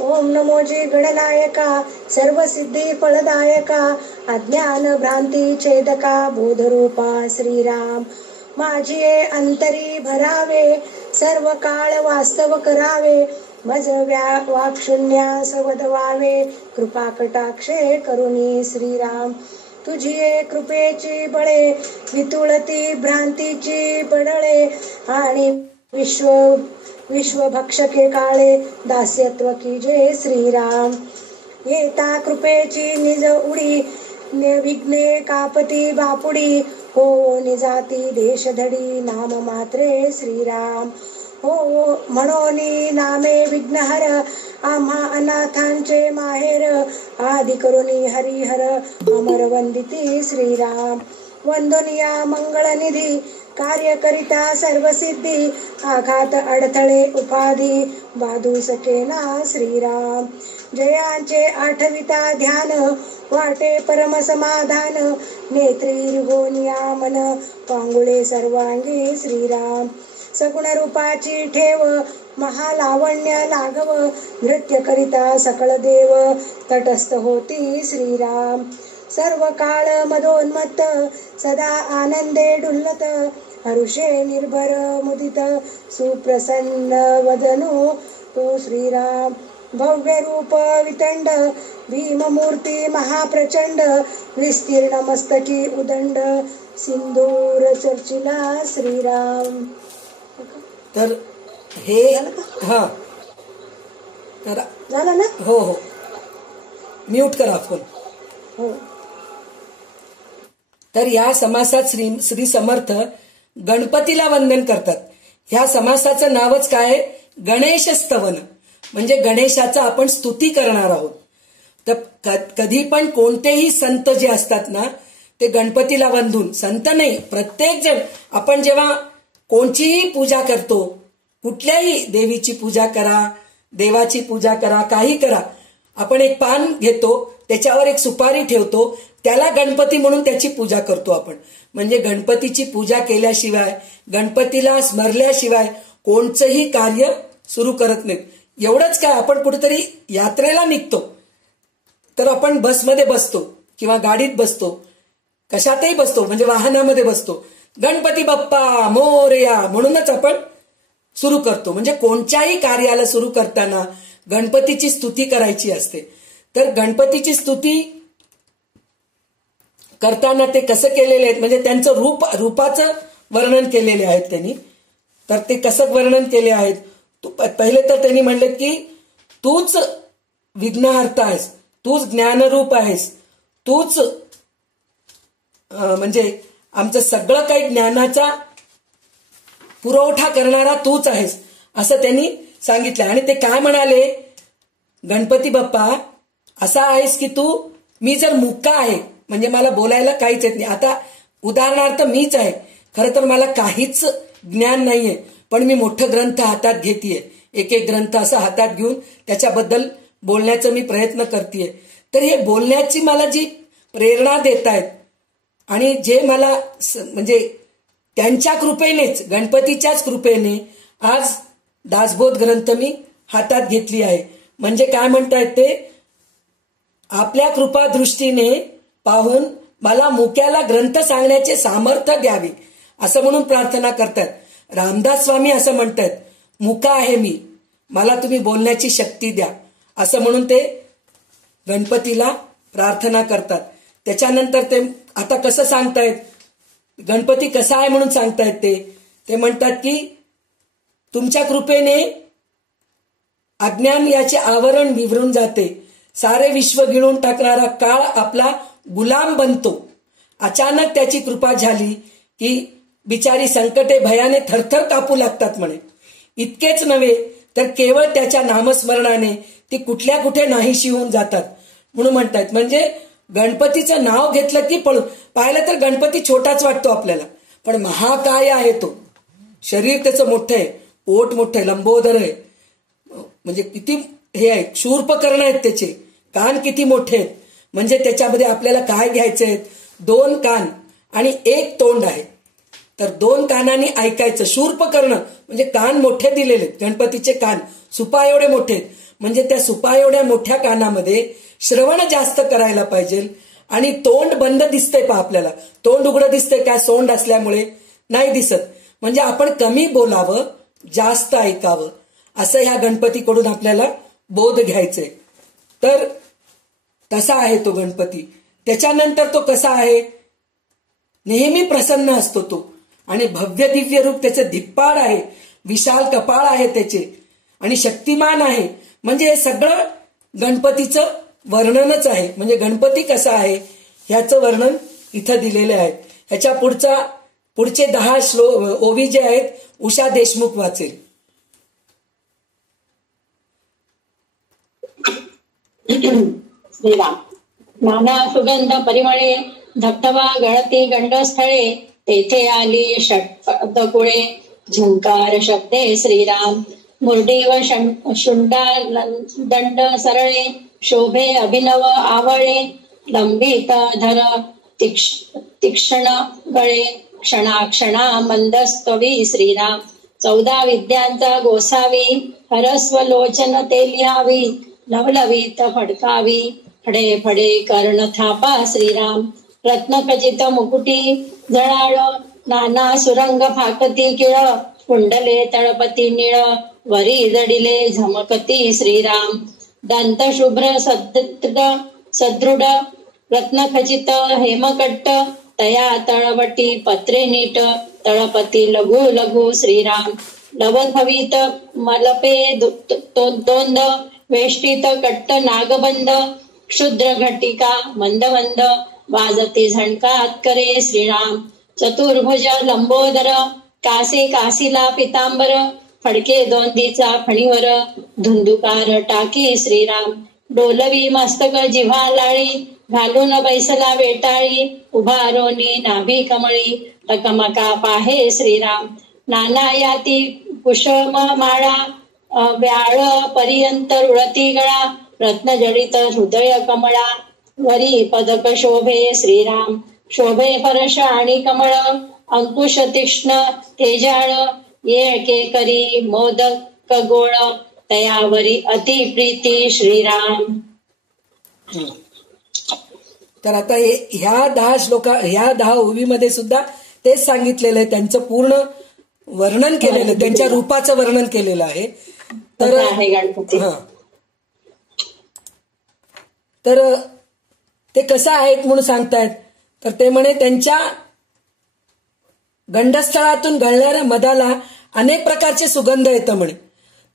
ओम नमो जी गणनायका, सर्व सिद्धी फलदायका, अज्ञान भ्रांती छेदका, बोधरूपा श्रीराम. माझी अंतरी भरावे, सर्व काळ वास्तव करावे, मज वाक्शून्यास वदवावे, कृपा कटाक्षे करुणी श्रीराम. तुझी कृपेची बळे, वितुळती भ्रांतीची बडळे, आणि विश्वभक्षके काळे, दास्यत्व की जय श्रीराम. येता कृपेची निज उडी, विघ्ने कापती बापुडी, हो निजाती देशधडी, नाम मात्रे श्रीराम. हो म्हणोनी नामे विघ्नहर, आम्हा अनाथांचे माहेर, आदि करुणी हरिहर, अमर वंदिती श्रीराम. वंदनिया मंगळनिधी, कार्य करिता सर्वसिद्धी, आघात अडथळे उपाधी, बाधू सकेना श्रीराम. जयांचे आठविता ध्यान, वाटे परम समाधान, नेत्री गोनिया मन, पांगुळे सर्वांगी श्रीराम. सगुण रूपाची ठेव, महालावण्य लागव, नृत्य करिता सकळ देव, तटस्थ होती श्रीराम. सर्व काळ मदोन्मत्त, सदा आनंदे डुल्लत, हरुषे निर्भर मुदित, सुप्रसन्न वदनो तो श्रीराम. भव्य रूप वितंड, भीममूर्ती महाप्रचंड, विस्तीर्ण मस्तकी उदंड, सिंदूर चर्चिला श्रीराम. तर हे करा. झालं ना? हो. म्यूट करा फोन. हो. तर या समासात श्री समर्थ गणपतीला वंदन करतात. ह्या समासाचं नावच काय? गणेश स्तवन. म्हणजे गणेशाचा आपण स्तुती करणार आहोत. तर कधी पण कोणतेही संत जे असतात ना, ते गणपतीला वंदून, संत नाही, प्रत्येक जण आपण जेव्हा कोणचीही पूजा करतो, कुठल्याही देवीची पूजा करा, देवाची पूजा करा, काही करा, आपण एक पान घेतो, त्याच्यावर एक सुपारी ठेवतो, त्याला गणपती म्हणून त्याची पूजा करतो आपण. म्हणजे गणपतीची पूजा केल्याशिवाय, गणपतीला स्मरल्याशिवाय कोणचंही कार्य सुरू करत नाहीत. एवढंच काय, आपण कुठेतरी यात्रेला निघतो तर आपण बसमध्ये बसतो किंवा गाडीत बसतो, कशातही बसतो, म्हणजे वाहनामध्ये बसतो, गणपती बाप्पा मोरया म्हणूनच आपण सुरू करतो. म्हणजे कोणत्याही कार्याला सुरू करताना गणपतीची स्तुती करायची असते. तर गणपतीची स्तुती करताना ते कसं केलेले आहेत, म्हणजे त्यांचं रूपाचं वर्णन केलेले आहेत त्यांनी. तर ते कसं वर्णन केले आहेत? पहिले तर त्यांनी म्हणले की तूच विघ्नहर्ता आहेस, तूच ज्ञानरूप आहेस, तूच म्हणजे आमचं सगळं काही ज्ञानाचा पुरवठा करणारा तूच आहेस, असं त्यांनी सांगितलं. आणि ते काय म्हणाले, गणपती बाप्पा असा आहेस की तू, मी जर मुक्का आहे, म्हणजे मला बोलायला काहीच येत नाही. आता उदाहरणार्थ मीच आहे, खरं तर मला काहीच ज्ञान नाहीये, पण मी मोठं ग्रंथ हातात घेतीये, एक एक ग्रंथ असा हातात घेऊन त्याच्याबद्दल बोलण्याचा मी प्रयत्न करतेय. तर हे बोलण्याची मला जी प्रेरणा देत आहेत आणि जे मला म्हणजे त्यांच्या कृपेनेच, गणपतीच्याच कृपेने आज दासबोध ग्रंथ मी हातात घेतली आहे. म्हणजे काय म्हणतायत ते, आपल्या कृपा दृष्टीने पाहून मला मुक्याला ग्रंथ सांगण्याचे सामर्थ्य द्यावे, असं म्हणून प्रार्थना करतात. रामदास स्वामी असं म्हणतात, मुका आहे मी, मला तुम्ही बोलण्याची शक्ती द्या, असं म्हणून ते गणपतीला प्रार्थना करतात. त्याच्यानंतर ते आता कसं सांगतायत, गणपती कसा आहे म्हणून सांगतायत ते म्हणतात की तुमच्या कृपेने अज्ञान याचे आवरण विवरून जाते, सारे विश्व गिळून टाकणारा काळ आपला गुलाम बनतो. अचानक त्याची कृपा झाली की बिचारी संकटे भयाने थरथर कापू लागतात म्हणे. इतकेच नव्हे तर केवळ त्याच्या नामस्मरणाने ती कुठल्या कुठे नाहीशी होऊन जातात म्हणून म्हणतात. म्हणजे गणपतीचं नाव घेतलं की पळून, पाहिलं तर गणपती छोटाच वाटतो आपल्याला, पण महाकाय आहे तो, शरीर त्याचं मोठं आहे, ओठ मोठे, लंबोदर आहे, म्हणजे किती हे आहे, शूर्पकर्ण आहेत त्याचे, कान किती मोठे आहेत. म्हणजे त्याच्यामध्ये आपल्याला काय घ्यायचे आहेत, 2 कान आणि 1 तोंड आहे. तर 2 कानांनी ऐकायचं. शूर्पकर्ण म्हणजे कान मोठे दिलेले, गणपतीचे कान सुपा एवढे मोठे आहेत. म्हणजे त्या सुपा एवढ्या मोठ्या कानामध्ये श्रवण जास्त करायला पाहिजे. आणि तोंड बंद दिसतंय पहा आपल्याला, तोंड उघडं दिसतंय काय, सोंड असल्यामुळे नाही दिसत. म्हणजे आपण कमी बोलावं, जास्त ऐकावं, असं ह्या गणपतीकडून आपल्याला बोध घ्यायचंय. तर तसा आहे तो गणपती. त्याच्यानंतर तो कसा आहे, नेहमी प्रसन्न असतो तो, आणि भव्य दिव्य रूप त्याचं धिप्पाड आहे, विशाल कपाळ आहे त्याचे, आणि शक्तिमान आहे. म्हणजे हे सगळं गणपतीचं वर्णनच आहे. म्हणजे गणपती कसा आहे ह्याचं वर्णन इथं दिलेलं आहे. ह्याच्या पुढचे 10 ओवी जे आहेत उषा देशमुख वाचेल. श्रीराम. नाना सुगंध परिमळे धबधबा गळती गंडस्थळे, तेथे आली षटपदकुळे झुंकार शब्दे श्रीराम. मुरडी व शुंडा दंड सरळे, शोभे अभिनव आवळे, लंबित धर तीक्ष्ण गळे, क्षणाक्षणा मंदस्तवी श्रीराम. 14 विद्यांचा गोसावी, हरस्व लोचन ते लिहावी, लवलवीत फडकावी, फडे फडे कर्ण थापा श्रीराम. रत्नखचित मुकुटी झळाळ, नाना सुरंग फाकती किळ, कुंडले तळपती निळ, वरी जडिले झमकती श्रीराम. दंत शुभ्र सदृढ रत्नखचित हेमकट्ट, तया तळवटी पत्रे नीट, तळपती लघु लघु श्रीराम. लवथवीत मलपे तोंद, वेष्टित कट्ट नागबंद, क्षुद्र घटिका मंद मंद, वाजती झणकात करे श्रीराम. चतुर्भुज लंबोदर, कासे कासीला पितांबर, फडके दोंदीचा फणीवर, धुंदुकार टाकी श्रीराम. डोलवी मस्तक जिव्हा लाळी, घालून बैसला वेटाळी, उभारोनी नाभी कमळी, टकमका पाहे श्रीराम. नाना याती कुशम माळा, व्याळ पर्यंत रुळती गळा, रत्नजडित हृदय कमळा, वरी पदक शोभे श्रीराम. शोभे फरश आणि कमळ, अंकुश तीक्ष्ण तेजाळ, येळके करी मोदक गोळ, तयावरी अति प्रीती श्रीराम. तर आता ह्या 10 ओवीमध्ये सुद्धा तेच सांगितलेलं आहे, त्यांचं पूर्ण वर्णन केलेलं, त्यांच्या रूपाचं वर्णन केलेलं आहे. तर गणपती तर ते कसं आहेत म्हणून सांगतायत, तर ते म्हणे त्यांच्या गंडस्थळातून गळणाऱ्या मधाला अनेक प्रकारचे सुगंध येतं म्हणे.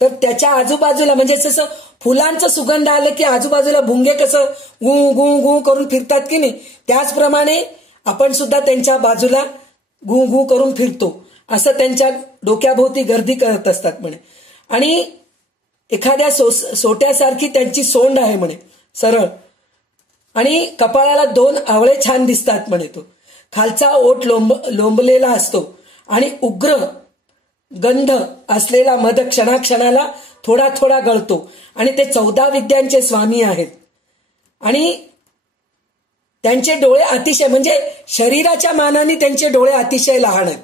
तर त्याच्या आजूबाजूला म्हणजे जसं फुलांचं सुगंध आलं की आजूबाजूला भुंगे कसं गु गु गु करून फिरतात की नाही, त्याचप्रमाणे आपण सुद्धा त्यांच्या बाजूला गु गु करून फिरतो, असं त्यांच्या डोक्याभोवती गर्दी करत असतात म्हणे. आणि एखाद्या सोट्यासारखी त्यांची सोंड आहे म्हणे सरळ, आणि कपाळाला 2 आवळे छान दिसतात म्हणे. तो खालचा ओठ लोंबलेला असतो आणि उग्र गंध असलेला मध क्षणाक्षणाला थोडा थोडा गळतो, आणि ते 14 विद्यांचे स्वामी आहेत. आणि त्यांचे डोळे अतिशय म्हणजे शरीराच्या मानाने त्यांचे डोळे अतिशय लहान आहेत.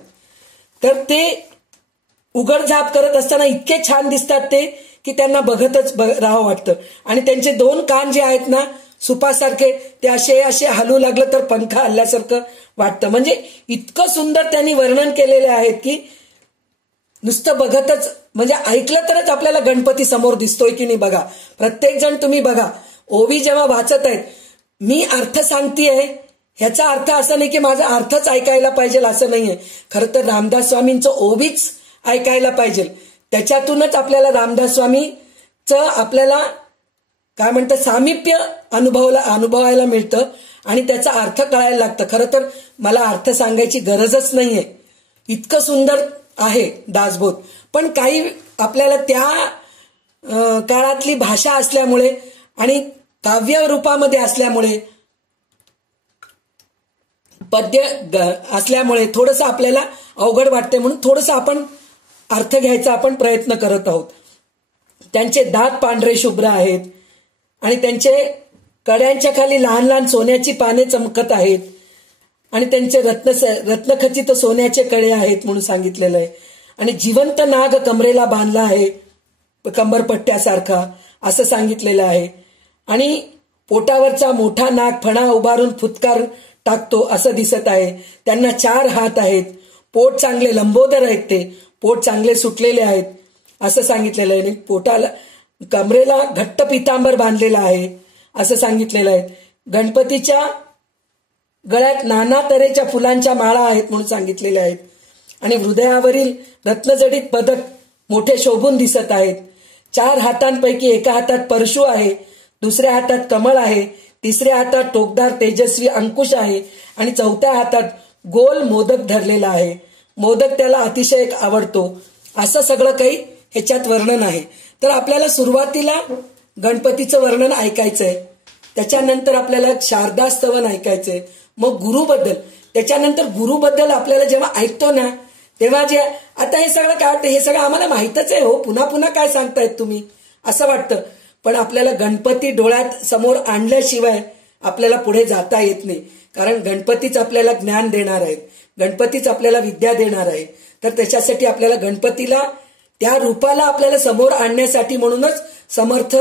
तर ते उघडझाप करत असताना इतके छान दिसतात ते की त्यांना बघतच राहावं वाटतं. आणि त्यांचे 2 कान जे आहेत ना सुपासारखे, ते असे असे हलू लागलं तर पंखा हल्ल्यासारखं वाटतं. म्हणजे इतकं सुंदर त्यांनी वर्णन केलेले आहेत की नुसतं बघतच म्हणजे ऐकलं तरच आपल्याला गणपती समोर दिसतोय की नाही बघा. प्रत्येक जण तुम्ही बघा, ओवी जेव्हा वाचत आहेत, मी अर्थ सांगतेय ह्याचा अर्थ असा नाही की माझा अर्थच ऐकायला पाहिजे असं नाहीये. खरं तर रामदास स्वामींचं ओवीच ऐकायला पाहिजे. त्याच्यातूनच आपल्याला रामदास स्वामीचं आपल्याला काय म्हणतं सामिप्य अनुभवायला मिळतं आणि त्याचा अर्थ कळायला लागतं. खरं तर मला अर्थ सांगायची गरजच नाहीये, इतकं सुंदर आहे दासबोध. पण काही आपल्याला त्या काळातली भाषा असल्यामुळे आणि काव्य रूपामध्ये असल्यामुळे, पद्य असल्यामुळे थोडंसं आपल्याला अवघड वाटते. म्हणून थोडंसं आपण अर्थ घ्यायचा आपण प्रयत्न करत आहोत. त्यांचे दात पांढरे शुभ्र आहेत आणि त्यांचे कड्यांच्या खाली लहान लहान सोन्याची पाने चमकत आहेत आणि त्यांचे रत्नखचित सोन्याचे कळे आहेत म्हणून सांगितलेलं आहे. आणि जिवंत नाग कमरेला बांधला आहे कंबरपट्ट्यासारखा असं सांगितलेलं आहे. आणि पोटावरचा मोठा नाग फणा उभारून फुतकार टाकतो असं दिसत आहे. त्यांना 4 हात आहेत. पोट चांगले लंबोदर आहेत, ते पोट चांगले सुटलेले आहेत असं सांगितलेलं आहे. पोटाला कमरेला घट्ट पितांबर बांधलेला आहे असं सांगितलेलं आहे. गणपतीच्या गळ्यात नाना तऱ्हेच्या फुलांच्या माळा आहेत म्हणून सांगितलेल्या आहेत. आणि हृदयावरील रत्नजडित पदक मोठे शोभून दिसत आहेत. 4 हातांपैकी एका हातात परशु आहे, दुसऱ्या हातात कमळ आहे, तिसऱ्या हातात टोकदार तेजस्वी अंकुश आहे आणि चौथ्या हातात गोल मोदक धरलेला आहे. मोदक त्याला अतिशय आवडतो असं सगळं काही ह्याच्यात वर्णन आहे. तर आपल्याला सुरुवातीला गणपतीचं वर्णन ऐकायचंय, त्याच्यानंतर आपल्याला शारदा स्तवन ऐकायचंय, मग गुरुबद्दल. त्याच्यानंतर गुरुबद्दल आपल्याला जेव्हा ऐकतो ना तेव्हा जे आता हे सगळं काय वाटतं, हे सगळं आम्हाला माहितच आहे हो, पुन्हा पुन्हा काय सांगतायत तुम्ही असं वाटतं. पण आपल्याला गणपती डोळ्यात समोर आणल्याशिवाय आपल्याला पुढे जाता येत नाही. कारण गणपतीच आपल्याला ज्ञान देणार आहेत, गणपतीच आपल्याला विद्या देणार आहे. तर त्याच्यासाठी आपल्याला गणपतीला त्या रूपाला आपल्याला समोर आणण्यासाठी म्हणूनच समर्थ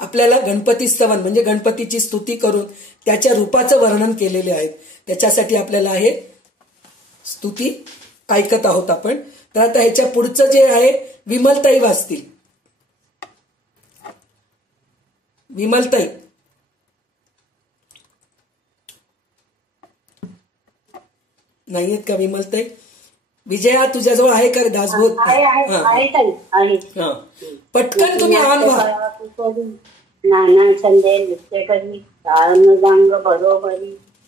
आपल्याला गणपती स्तवन म्हणजे गणपतीची स्तुती करून त्याच्या रूपाचं वर्णन केलेले आहेत. त्याच्यासाठी आपल्याला हे स्तुती ऐकत आहोत आपण. तर आता ह्याच्या पुढचं जे आहे विमलताई वाचतील. विमलताई नाहीयेत का विमलताई? विजया तुझ्याजवळ आहे का दासबोध? पटकन तुम्ही नाना छंदे नृत्य करी ताळमृदांग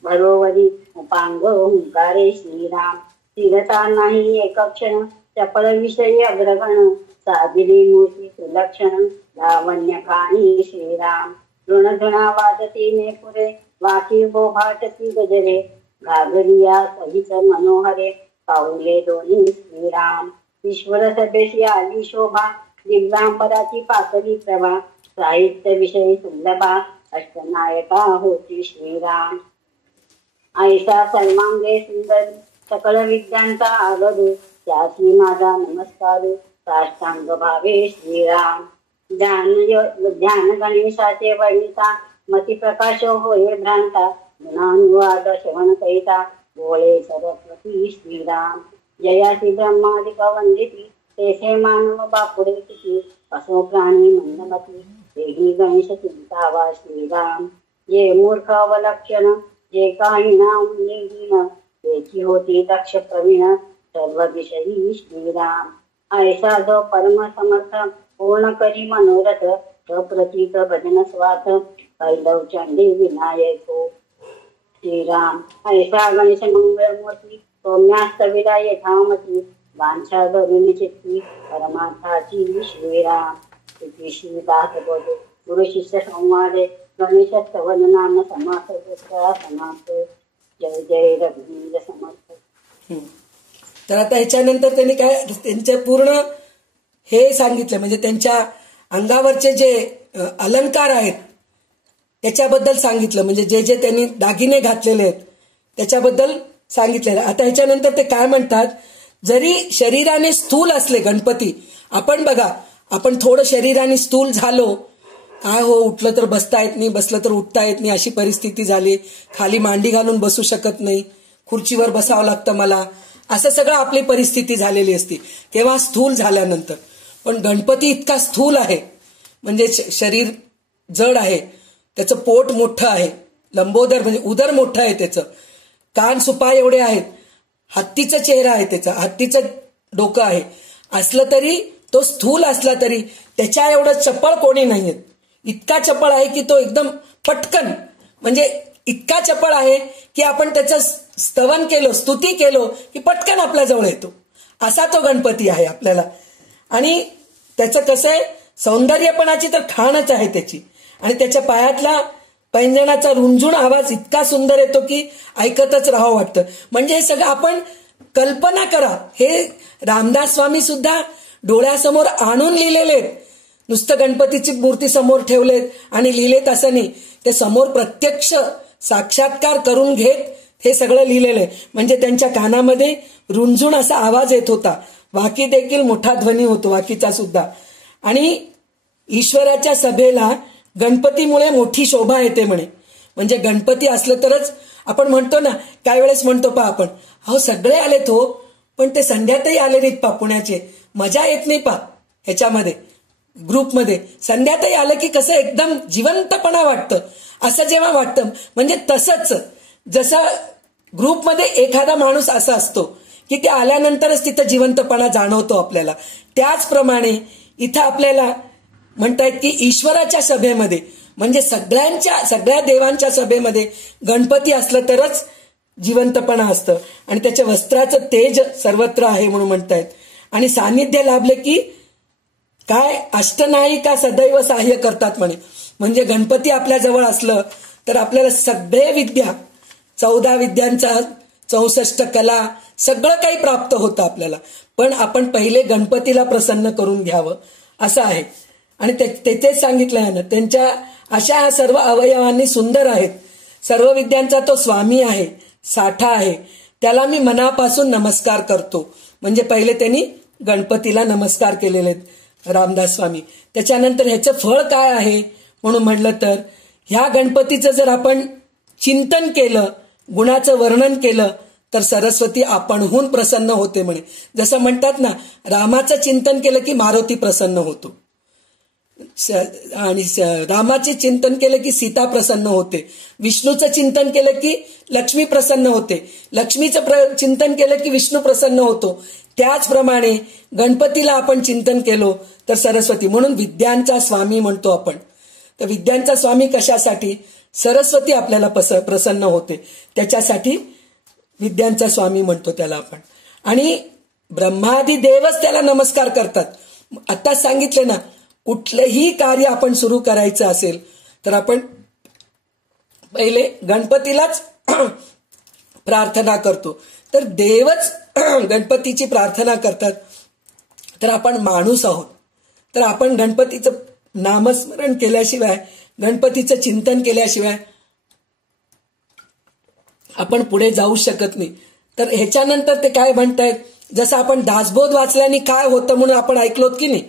भरोवरी उपांग हुंकारे श्रीराम. स्थिरता नाही एक क्षण चपळ विषयी अग्रगण साधिरी मूर्ती सुलक्षण लावण्य खाणी श्रीराम. ऋणधुणा वाजती ने पुरे वाकी बोभाटती गजरे घागरिया सहित मनोहरे पाऊले दोन्ही श्रीराम. ईश्वर सभेशी आली शोभा दिव्यांबराची पातळी प्रभा साहित्य विषयी सुलभा अष्टनायका होती श्रीराम. ऐसा सर्वांगे सुंदर सकळ विद्यांचा आगरू त्याची माझा नमस्कार साष्टांग भावे श्रीराम. ध्यान गणेशाचे वडिता मती प्रकाश होय भ्रांता गुणानुवाद श्रवण करिता गोळे सरस्वती श्रीराम. जयाची ब्रह्मादिक वंदिती तेथे मानव बापुडे किती असो प्राणी मंदमती तेही गणेश चिंतावा श्रीराम. जे मूर्ख अवलक्षण जे काही नाम निर्गीण त्याची होती दक्ष प्रवीण सर्व विषयी श्रीराम. ऐसा जो परम समर्थ पूर्ण करी मनोरथ अप्रतीत भजन स्वार्थ कैलव चंडी विनायको श्रीराम. ऐसा गणेश मंगळ मूर्ती सौम्यास्तविरा यथामती वांछा धरुणी चित्ती परमार्थाची श्रीराम. श्रीदास बोधे गुरु शिष्य संवादे गणेश स्तवन नाम समाप्त. जय जय रघुवीर समर्थ. तर आता ह्याच्यानंतर त्यांनी काय त्यांचे पूर्ण हे सांगितलं म्हणजे त्यांच्या अंगावरचे जे अलंकार आहेत त्याच्याबद्दल सांगितलं, म्हणजे जे जे त्यांनी दागिने घातलेले आहेत त्याच्याबद्दल सांगितलेलं. आता ह्याच्यानंतर ते काय म्हणतात, जरी शरीराने स्थूल असले गणपती, आपण बघा आपण थोडं शरीराने स्थूल झालो काय हो, उठलं तर बसता येत नाही, बसलं तर उठता येत नाही अशी परिस्थिती झाली, खाली मांडी घालून बसू शकत नाही, खुर्चीवर बसावं लागतं मला, असं सगळं आपली परिस्थिती झालेली असती केव्हा स्थूल झाल्यानंतर. पण गणपती इतका स्थूल आहे म्हणजे शरीर जड आहे, त्याचं पोट मोठं आहे, लंबोदर म्हणजे उदर मोठं आहे, त्याचं कान सुपा एवढे आहेत, हत्तीचा चेहरा आहे त्याचा, हत्तीचं डोकं आहे, असलं तरी तो स्थूल असला तरी त्याच्या एवढं चपळ कोणी नाहीये. इतका चपळ आहे की तो एकदम पटकन म्हणजे इतका चपळ आहे की आपण त्याचं स्तवन केलो स्तुती केलो की पटकन आपल्या जवळ येतो, असा तो गणपती आहे आपल्याला. आणि त्याचं कसं आहे सौंदर्यपणाची तर खाणच आहे त्याची. आणि त्याच्या पायातला पैंजणाचा रुंजून आवाज इतका सुंदर येतो की ऐकतच राहावं वाटतं. म्हणजे हे सगळं आपण कल्पना करा, हे रामदास स्वामी सुद्धा डोळ्यासमोर आणून लिहिलेले. नुसतं गणपतीची मूर्ती समोर ठेवलेत आणि लिहिलेत असं नाही, ते समोर प्रत्यक्ष साक्षात्कार करून घेत हे सगळं लिहिलेलं आहे. म्हणजे त्यांच्या कानामध्ये रुंजून असा आवाज येत होता, वाकी देखील मोठा ध्वनी होतो, वाकीचा सुद्धा. आणि ईश्वराच्या सभेला गणपतीमुळे मोठी शोभा येते म्हणे. म्हणजे गणपती असलं तरच आपण म्हणतो ना, काही वेळेस म्हणतो पा आपण, अहो सगळे आलेत हो, पण ते संध्यातही आले नाहीत पा पुण्याचे, मजा येत नाही पा ह्याच्यामध्ये ग्रुपमध्ये. संध्यातही आलं की कसं एकदम जिवंतपणा वाटतं. असं जेव्हा वाटतं म्हणजे तसंच जसं ग्रुपमध्ये एखादा माणूस असा असतो की ते आल्यानंतरच तिथं जिवंतपणा जाणवतो आपल्याला, त्याचप्रमाणे इथं आपल्याला म्हणतायत की ईश्वराच्या सभेमध्ये म्हणजे सगळ्या देवांच्या सभेमध्ये गणपती असलं तरच जिवंतपणा असतं. आणि त्याच्या वस्त्राचं तेज सर्वत्र आहे म्हणून म्हणतायत. आणि सान्निध्य लाभले की काय अष्टनायिका सदैव सहाय्य करतात म्हणे. म्हणजे गणपती आपल्या जवळ असलं तर आपल्याला सगळे विद्या, 14 विद्यांचा 64 कला सगळं काही प्राप्त होतं आपल्याला. पण आपण पहिले गणपतीला प्रसन्न करून घ्यावं असं आहे. आणि तेच सांगितलं आहे ना, त्यांच्या अशा ह्या सर्व अवयवांनी सुंदर आहेत. सर्व विद्यांचा तो स्वामी आहे, साठा आहे, त्याला मी मनापासून नमस्कार करतो. म्हणजे पहिले त्यांनी गणपतीला नमस्कार केलेले आहेत रामदास स्वामी. त्याच्यानंतर ह्याचं फळ काय आहे म्हणून म्हटलं तर ह्या गणपतीचं जर आपण चिंतन केलं, गुणाचं वर्णन केलं तर सरस्वती आपणहून प्रसन्न होते म्हणे. जसं म्हणतात ना, रामाचं चिंतन केलं की मारुती प्रसन्न होतो, आणि रामाचे चिंतन केलं की सीता प्रसन्न होते, विष्णूचं चिंतन केलं की लक्ष्मी प्रसन्न होते, लक्ष्मीचं चिंतन केलं की विष्णू प्रसन्न होतो. त्याचप्रमाणे गणपतीला आपण चिंतन केलो तर सरस्वती, म्हणून विद्यांचा स्वामी म्हणतो आपण. तर विद्यांचा स्वामी कशासाठी? सरस्वती आपल्याला प्रसन्न होते, त्याच्यासाठी विद्यांचा स्वामी म्हणतो त्याला आपण. आणि ब्रह्मादी देवच त्याला नमस्कार करतात. आत्ताच सांगितले ना, कुठलंही कार्य आपण सुरू करायचं असेल तर आपण पहिले गणपतीलाच प्रार्थना करतो. तर देवच गणपतीची प्रार्थना करतात. तर आपण माणूस आहोत, तर आपण गणपतीचं नामस्मरण केल्याशिवाय, गणपतीचं चिंतन केल्याशिवाय आपण पुढे जाऊ शकत नाही. तर ह्याच्यानंतर ते काय म्हणतायत, जसं आपण दासबोध वाचल्याने काय होतं म्हणून आपण ऐकलोत की नाही,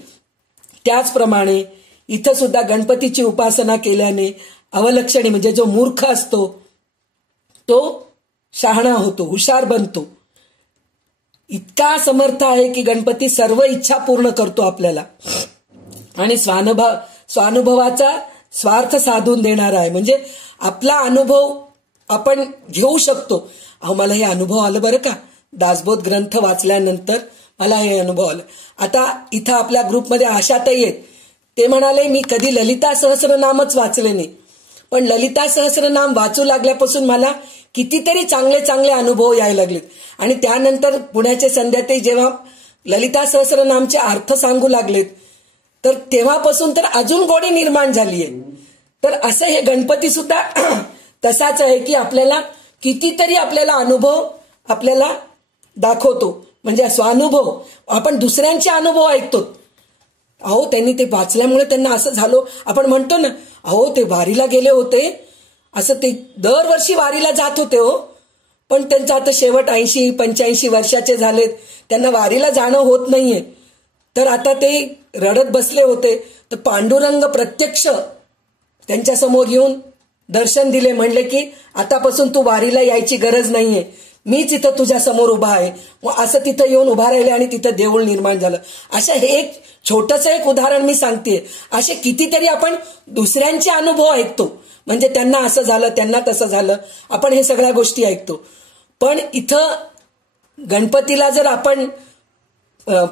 त्याचप्रमाणे इथं सुद्धा गणपतीची उपासना केल्याने अवलक्षणी म्हणजे जो मूर्ख असतो तो शहाणा होतो, हुशार बनतो. इतका समर्थ आहे की गणपती सर्व इच्छा पूर्ण करतो आपल्याला. आणि स्वानुभवाचा स्वार्थ साधून देणारा आहे. म्हणजे आपला अनुभव आपण घेऊ शकतो. अहो मला हे अनुभव आलं बरं का, दासबोध ग्रंथ वाचल्यानंतर मला हे अनुभव आलं. आता इथं आपल्या ग्रुपमध्ये आशाताई आहेत, ते म्हणाले मी कधी ललिता सहस्रनामच वाचले नाही, पण ललिता सहस्रनाम वाचू लागल्यापासून मला कितीतरी चांगले चांगले अनुभव यायला लागलेत. आणि त्यानंतर पुण्याचे संध्याताई जेव्हा ललिता सहस्रनामचे अर्थ सांगू लागलेत तर तेव्हापासून तर अजून गोडी निर्माण झाली आहे. तर असं हे गणपती सुद्धा तसाच आहे की आपल्याला कितीतरी आपल्याला अनुभव आपल्याला दाखवतो. म्हणजे स्वानुभव, आपण दुसऱ्यांचे अनुभव ऐकतो. अहो त्यांनी ते वाचल्यामुळे त्यांना असं झालो, आपण म्हणतो ना, अहो ते वारीला गेले होते, असं ते दरवर्षी वारीला जात होते हो, पण त्यांचं आता शेवट 80-85 वर्षाचे झालेत, त्यांना वारीला जाणं होत नाहीये. तर आता ते रडत बसले होते, तर पांडुरंग प्रत्यक्ष त्यांच्यासमोर येऊन दर्शन दिले, म्हणले की आतापासून तू वारीला यायची गरज नाहीये, मीच इथं तुझ्या समोर उभा आहे. मग असं तिथं येऊन उभा राहिले आणि तिथं देऊळ निर्माण झालं. असं हे एक छोटंसं एक उदाहरण मी सांगते. असे कितीतरी आपण दुसऱ्यांचे अनुभव ऐकतो, म्हणजे त्यांना असं झालं, त्यांना तसं झालं, आपण हे सगळ्या गोष्टी ऐकतो. पण इथं गणपतीला जर आपण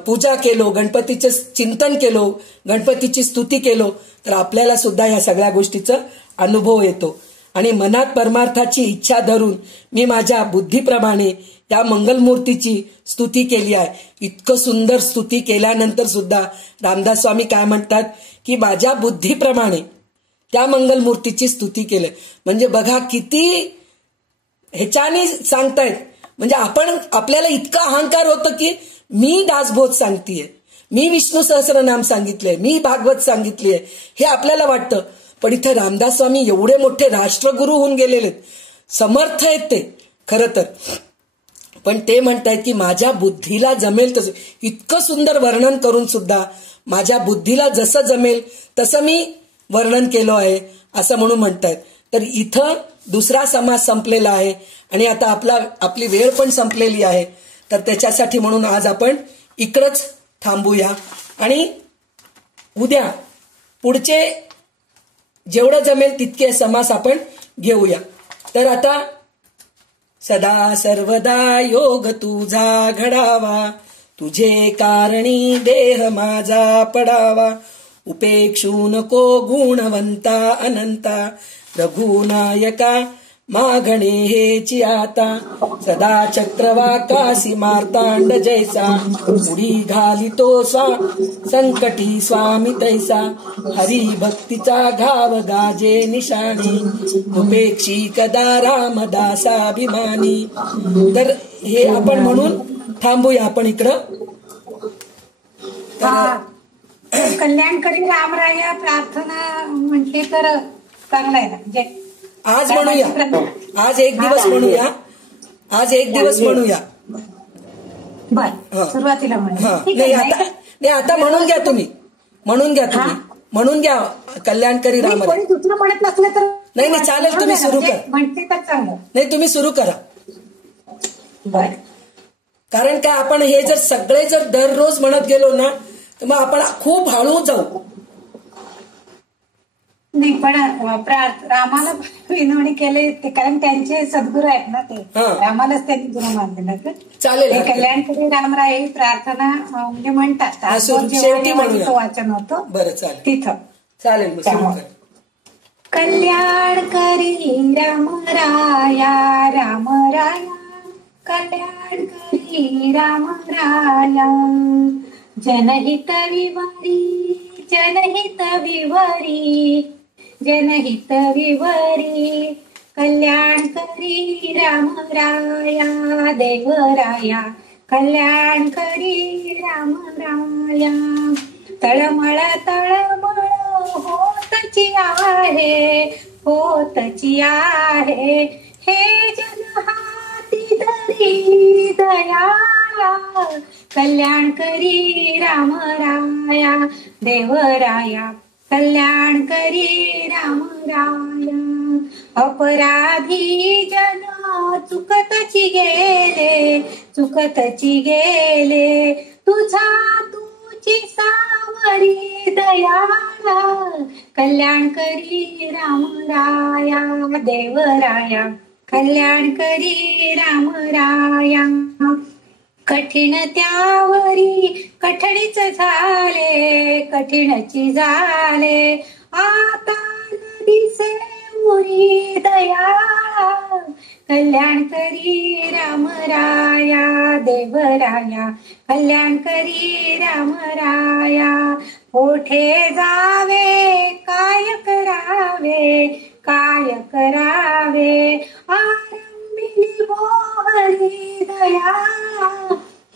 पूजा केलो, गणपतीचं चिंतन केलो, गणपतीची स्तुती केलो तर आपल्याला सुद्धा या सगळ्या गोष्टीचा अनुभव येतो. आणि मनात परमार्थाची इच्छा धरून मी माझ्या बुद्धीप्रमाणे या मंगलमूर्तीची स्तुती केली आहे. इतकं सुंदर स्तुती केल्यानंतर सुद्धा रामदास स्वामी काय म्हणतात की माझ्या बुद्धीप्रमाणे त्या मंगलमूर्तीची स्तुती केली. म्हणजे बघा किती ह्याच्याने सांगतायत, म्हणजे आपल्याला इतका अहंकार होतो की मी दासबोध सांगतेय, मी विष्णू सहस्रनाम सांगितले, मी भागवत सांगितलीय, हे आपल्याला वाटतं. पण इथे रामदास स्वामी एवढे मोठे राष्ट्रगुरू होऊन गेलेले, समर्थ आहेत ते खरं तर. पण ते म्हणतायत की माझ्या बुद्धीला जमेल तसं, इतकं सुंदर वर्णन करून सुद्धा माझ्या बुद्धीला जसं जमेल तसं मी वर्णन केलं आहे असं म्हणून म्हणतायत. तर इथं दुसरा समास संपलेला आहे आणि आता आपली वेळ पण संपलेली आहे. तर त्याच्यासाठी म्हणून आज आपण इकडंच थांबूया आणि उद्या पुढचे जेवढं जमेल तितके समास आपण घेऊया. तर आता सदा सर्वदा योग तुझा घडावा, तुझे कारणी देह माझा पडावा, उपेक्षू नको गुणवंता अनंता, रघुनायका मागणे हेची आता, सदा चक्रवाकासी मार्तांड जैसा, उडी घालितो संकटी स्वामी तैसा, हरी भक्तीचा घाव गाजे निशाणी, उपेक्षी कदा रामदासाभिमानी. तर हे आपण म्हणून थांबूया आपण इकडं. कल्याणकरी रामराया प्रार्थना म्हटली तर चांगलं आहे ना. म्हणजे आज म्हणूया, आज एक दिवस म्हणूया, आज एक दिवस म्हणूया. बर, सुरुवातीला नाही आता म्हणून घ्या तुम्ही, म्हणून घ्या कल्याणकरी रामराया. दुसरं म्हणत नसलं तर नाही चालेल, तुम्ही सुरू करा. म्हणते तर चांगलं. नाही तुम्ही सुरू करा. बर, कारण काय आपण हे जर दररोज म्हणत गेलो ना तर मग आपण खूप हळू जाऊ. नाही पण रामाला विनवणी केले ते, कारण त्यांचे सद्गुरू आहेत ना ते, रामालाच त्यांनी गुरु मानले. चालेल, कल्याणकरी रामराय प्रार्थना म्हणजे म्हणतात, शेवटी म्हणूया, वाचन होतं. बरं चालेल, तिथं चालेल. कल्याणकरी रामराया रामराया, कल्याणकरी रामराया, जनहित विवरी जनहित विवरी जनहित विवरी, कल्याणकरी रामराया देवराया, कल्याणकरी रामराया. तळमळ तळमळ होतची आहे, होतची आहे, हे जन हाती धरी दयाळा, कल्याणकरी रामराया देवराया, कल्याणकरी रामराया. अपराधी जन चुकतची गेले, तुझी सावरी दयाळा, कल्याणकरी रामराया देवराया, कल्याणकरी रामराया. कठीण त्यावरी कठीणच झाले, आता दिसे उरी दयाळा, कल्याणकरी रामराया देवराया, कल्याणकरी रामराया. ओठे जावे काय करावे, आरंभिली मोहरी दयाळा,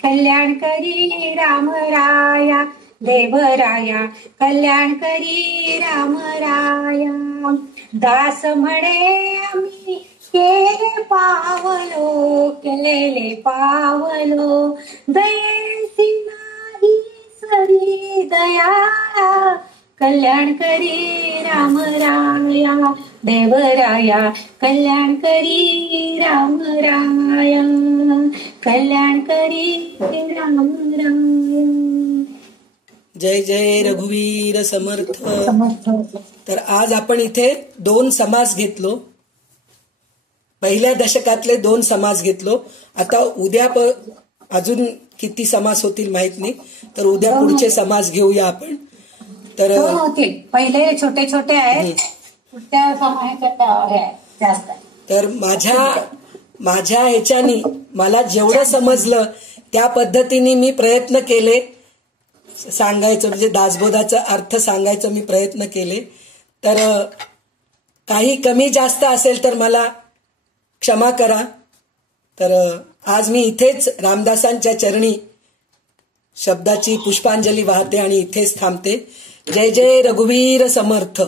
कल्याणकरी रामराया देवराया, कल्याणकरी रामराया. दास म्हणे आम्ही केलेले पावलो, दयेसी नाही सरी दयाळा, कल्याणकरी रामराया देवराया, कल्याणकरी रामराया, कल्याणकरी रामराया. जय जय रघुवीर समर्थ. तर आज आपण इथे 2 समास घेतलो, पहिल्या दशकातले 2 समास घेतलो. आता उद्या अजून किती समास होतील माहित नाही, तर उद्या पुढचे समास घेऊया आपण. तर पहिले छोटे छोटे आहेत, जास्त. तर माझ्या ह्याच्यानी मला जेवढं समजलं त्या पद्धतीने मी प्रयत्न केले सांगायचं, म्हणजे दासबोधाचा अर्थ सांगायचा मी प्रयत्न केले. तर काही कमी जास्त असेल तर मला क्षमा करा. तर आज मी इथेच रामदासांच्या चरणी शब्दाची पुष्पांजली वाहते आणि इथेच थांबते. जय जय रघुवीर समर्थ.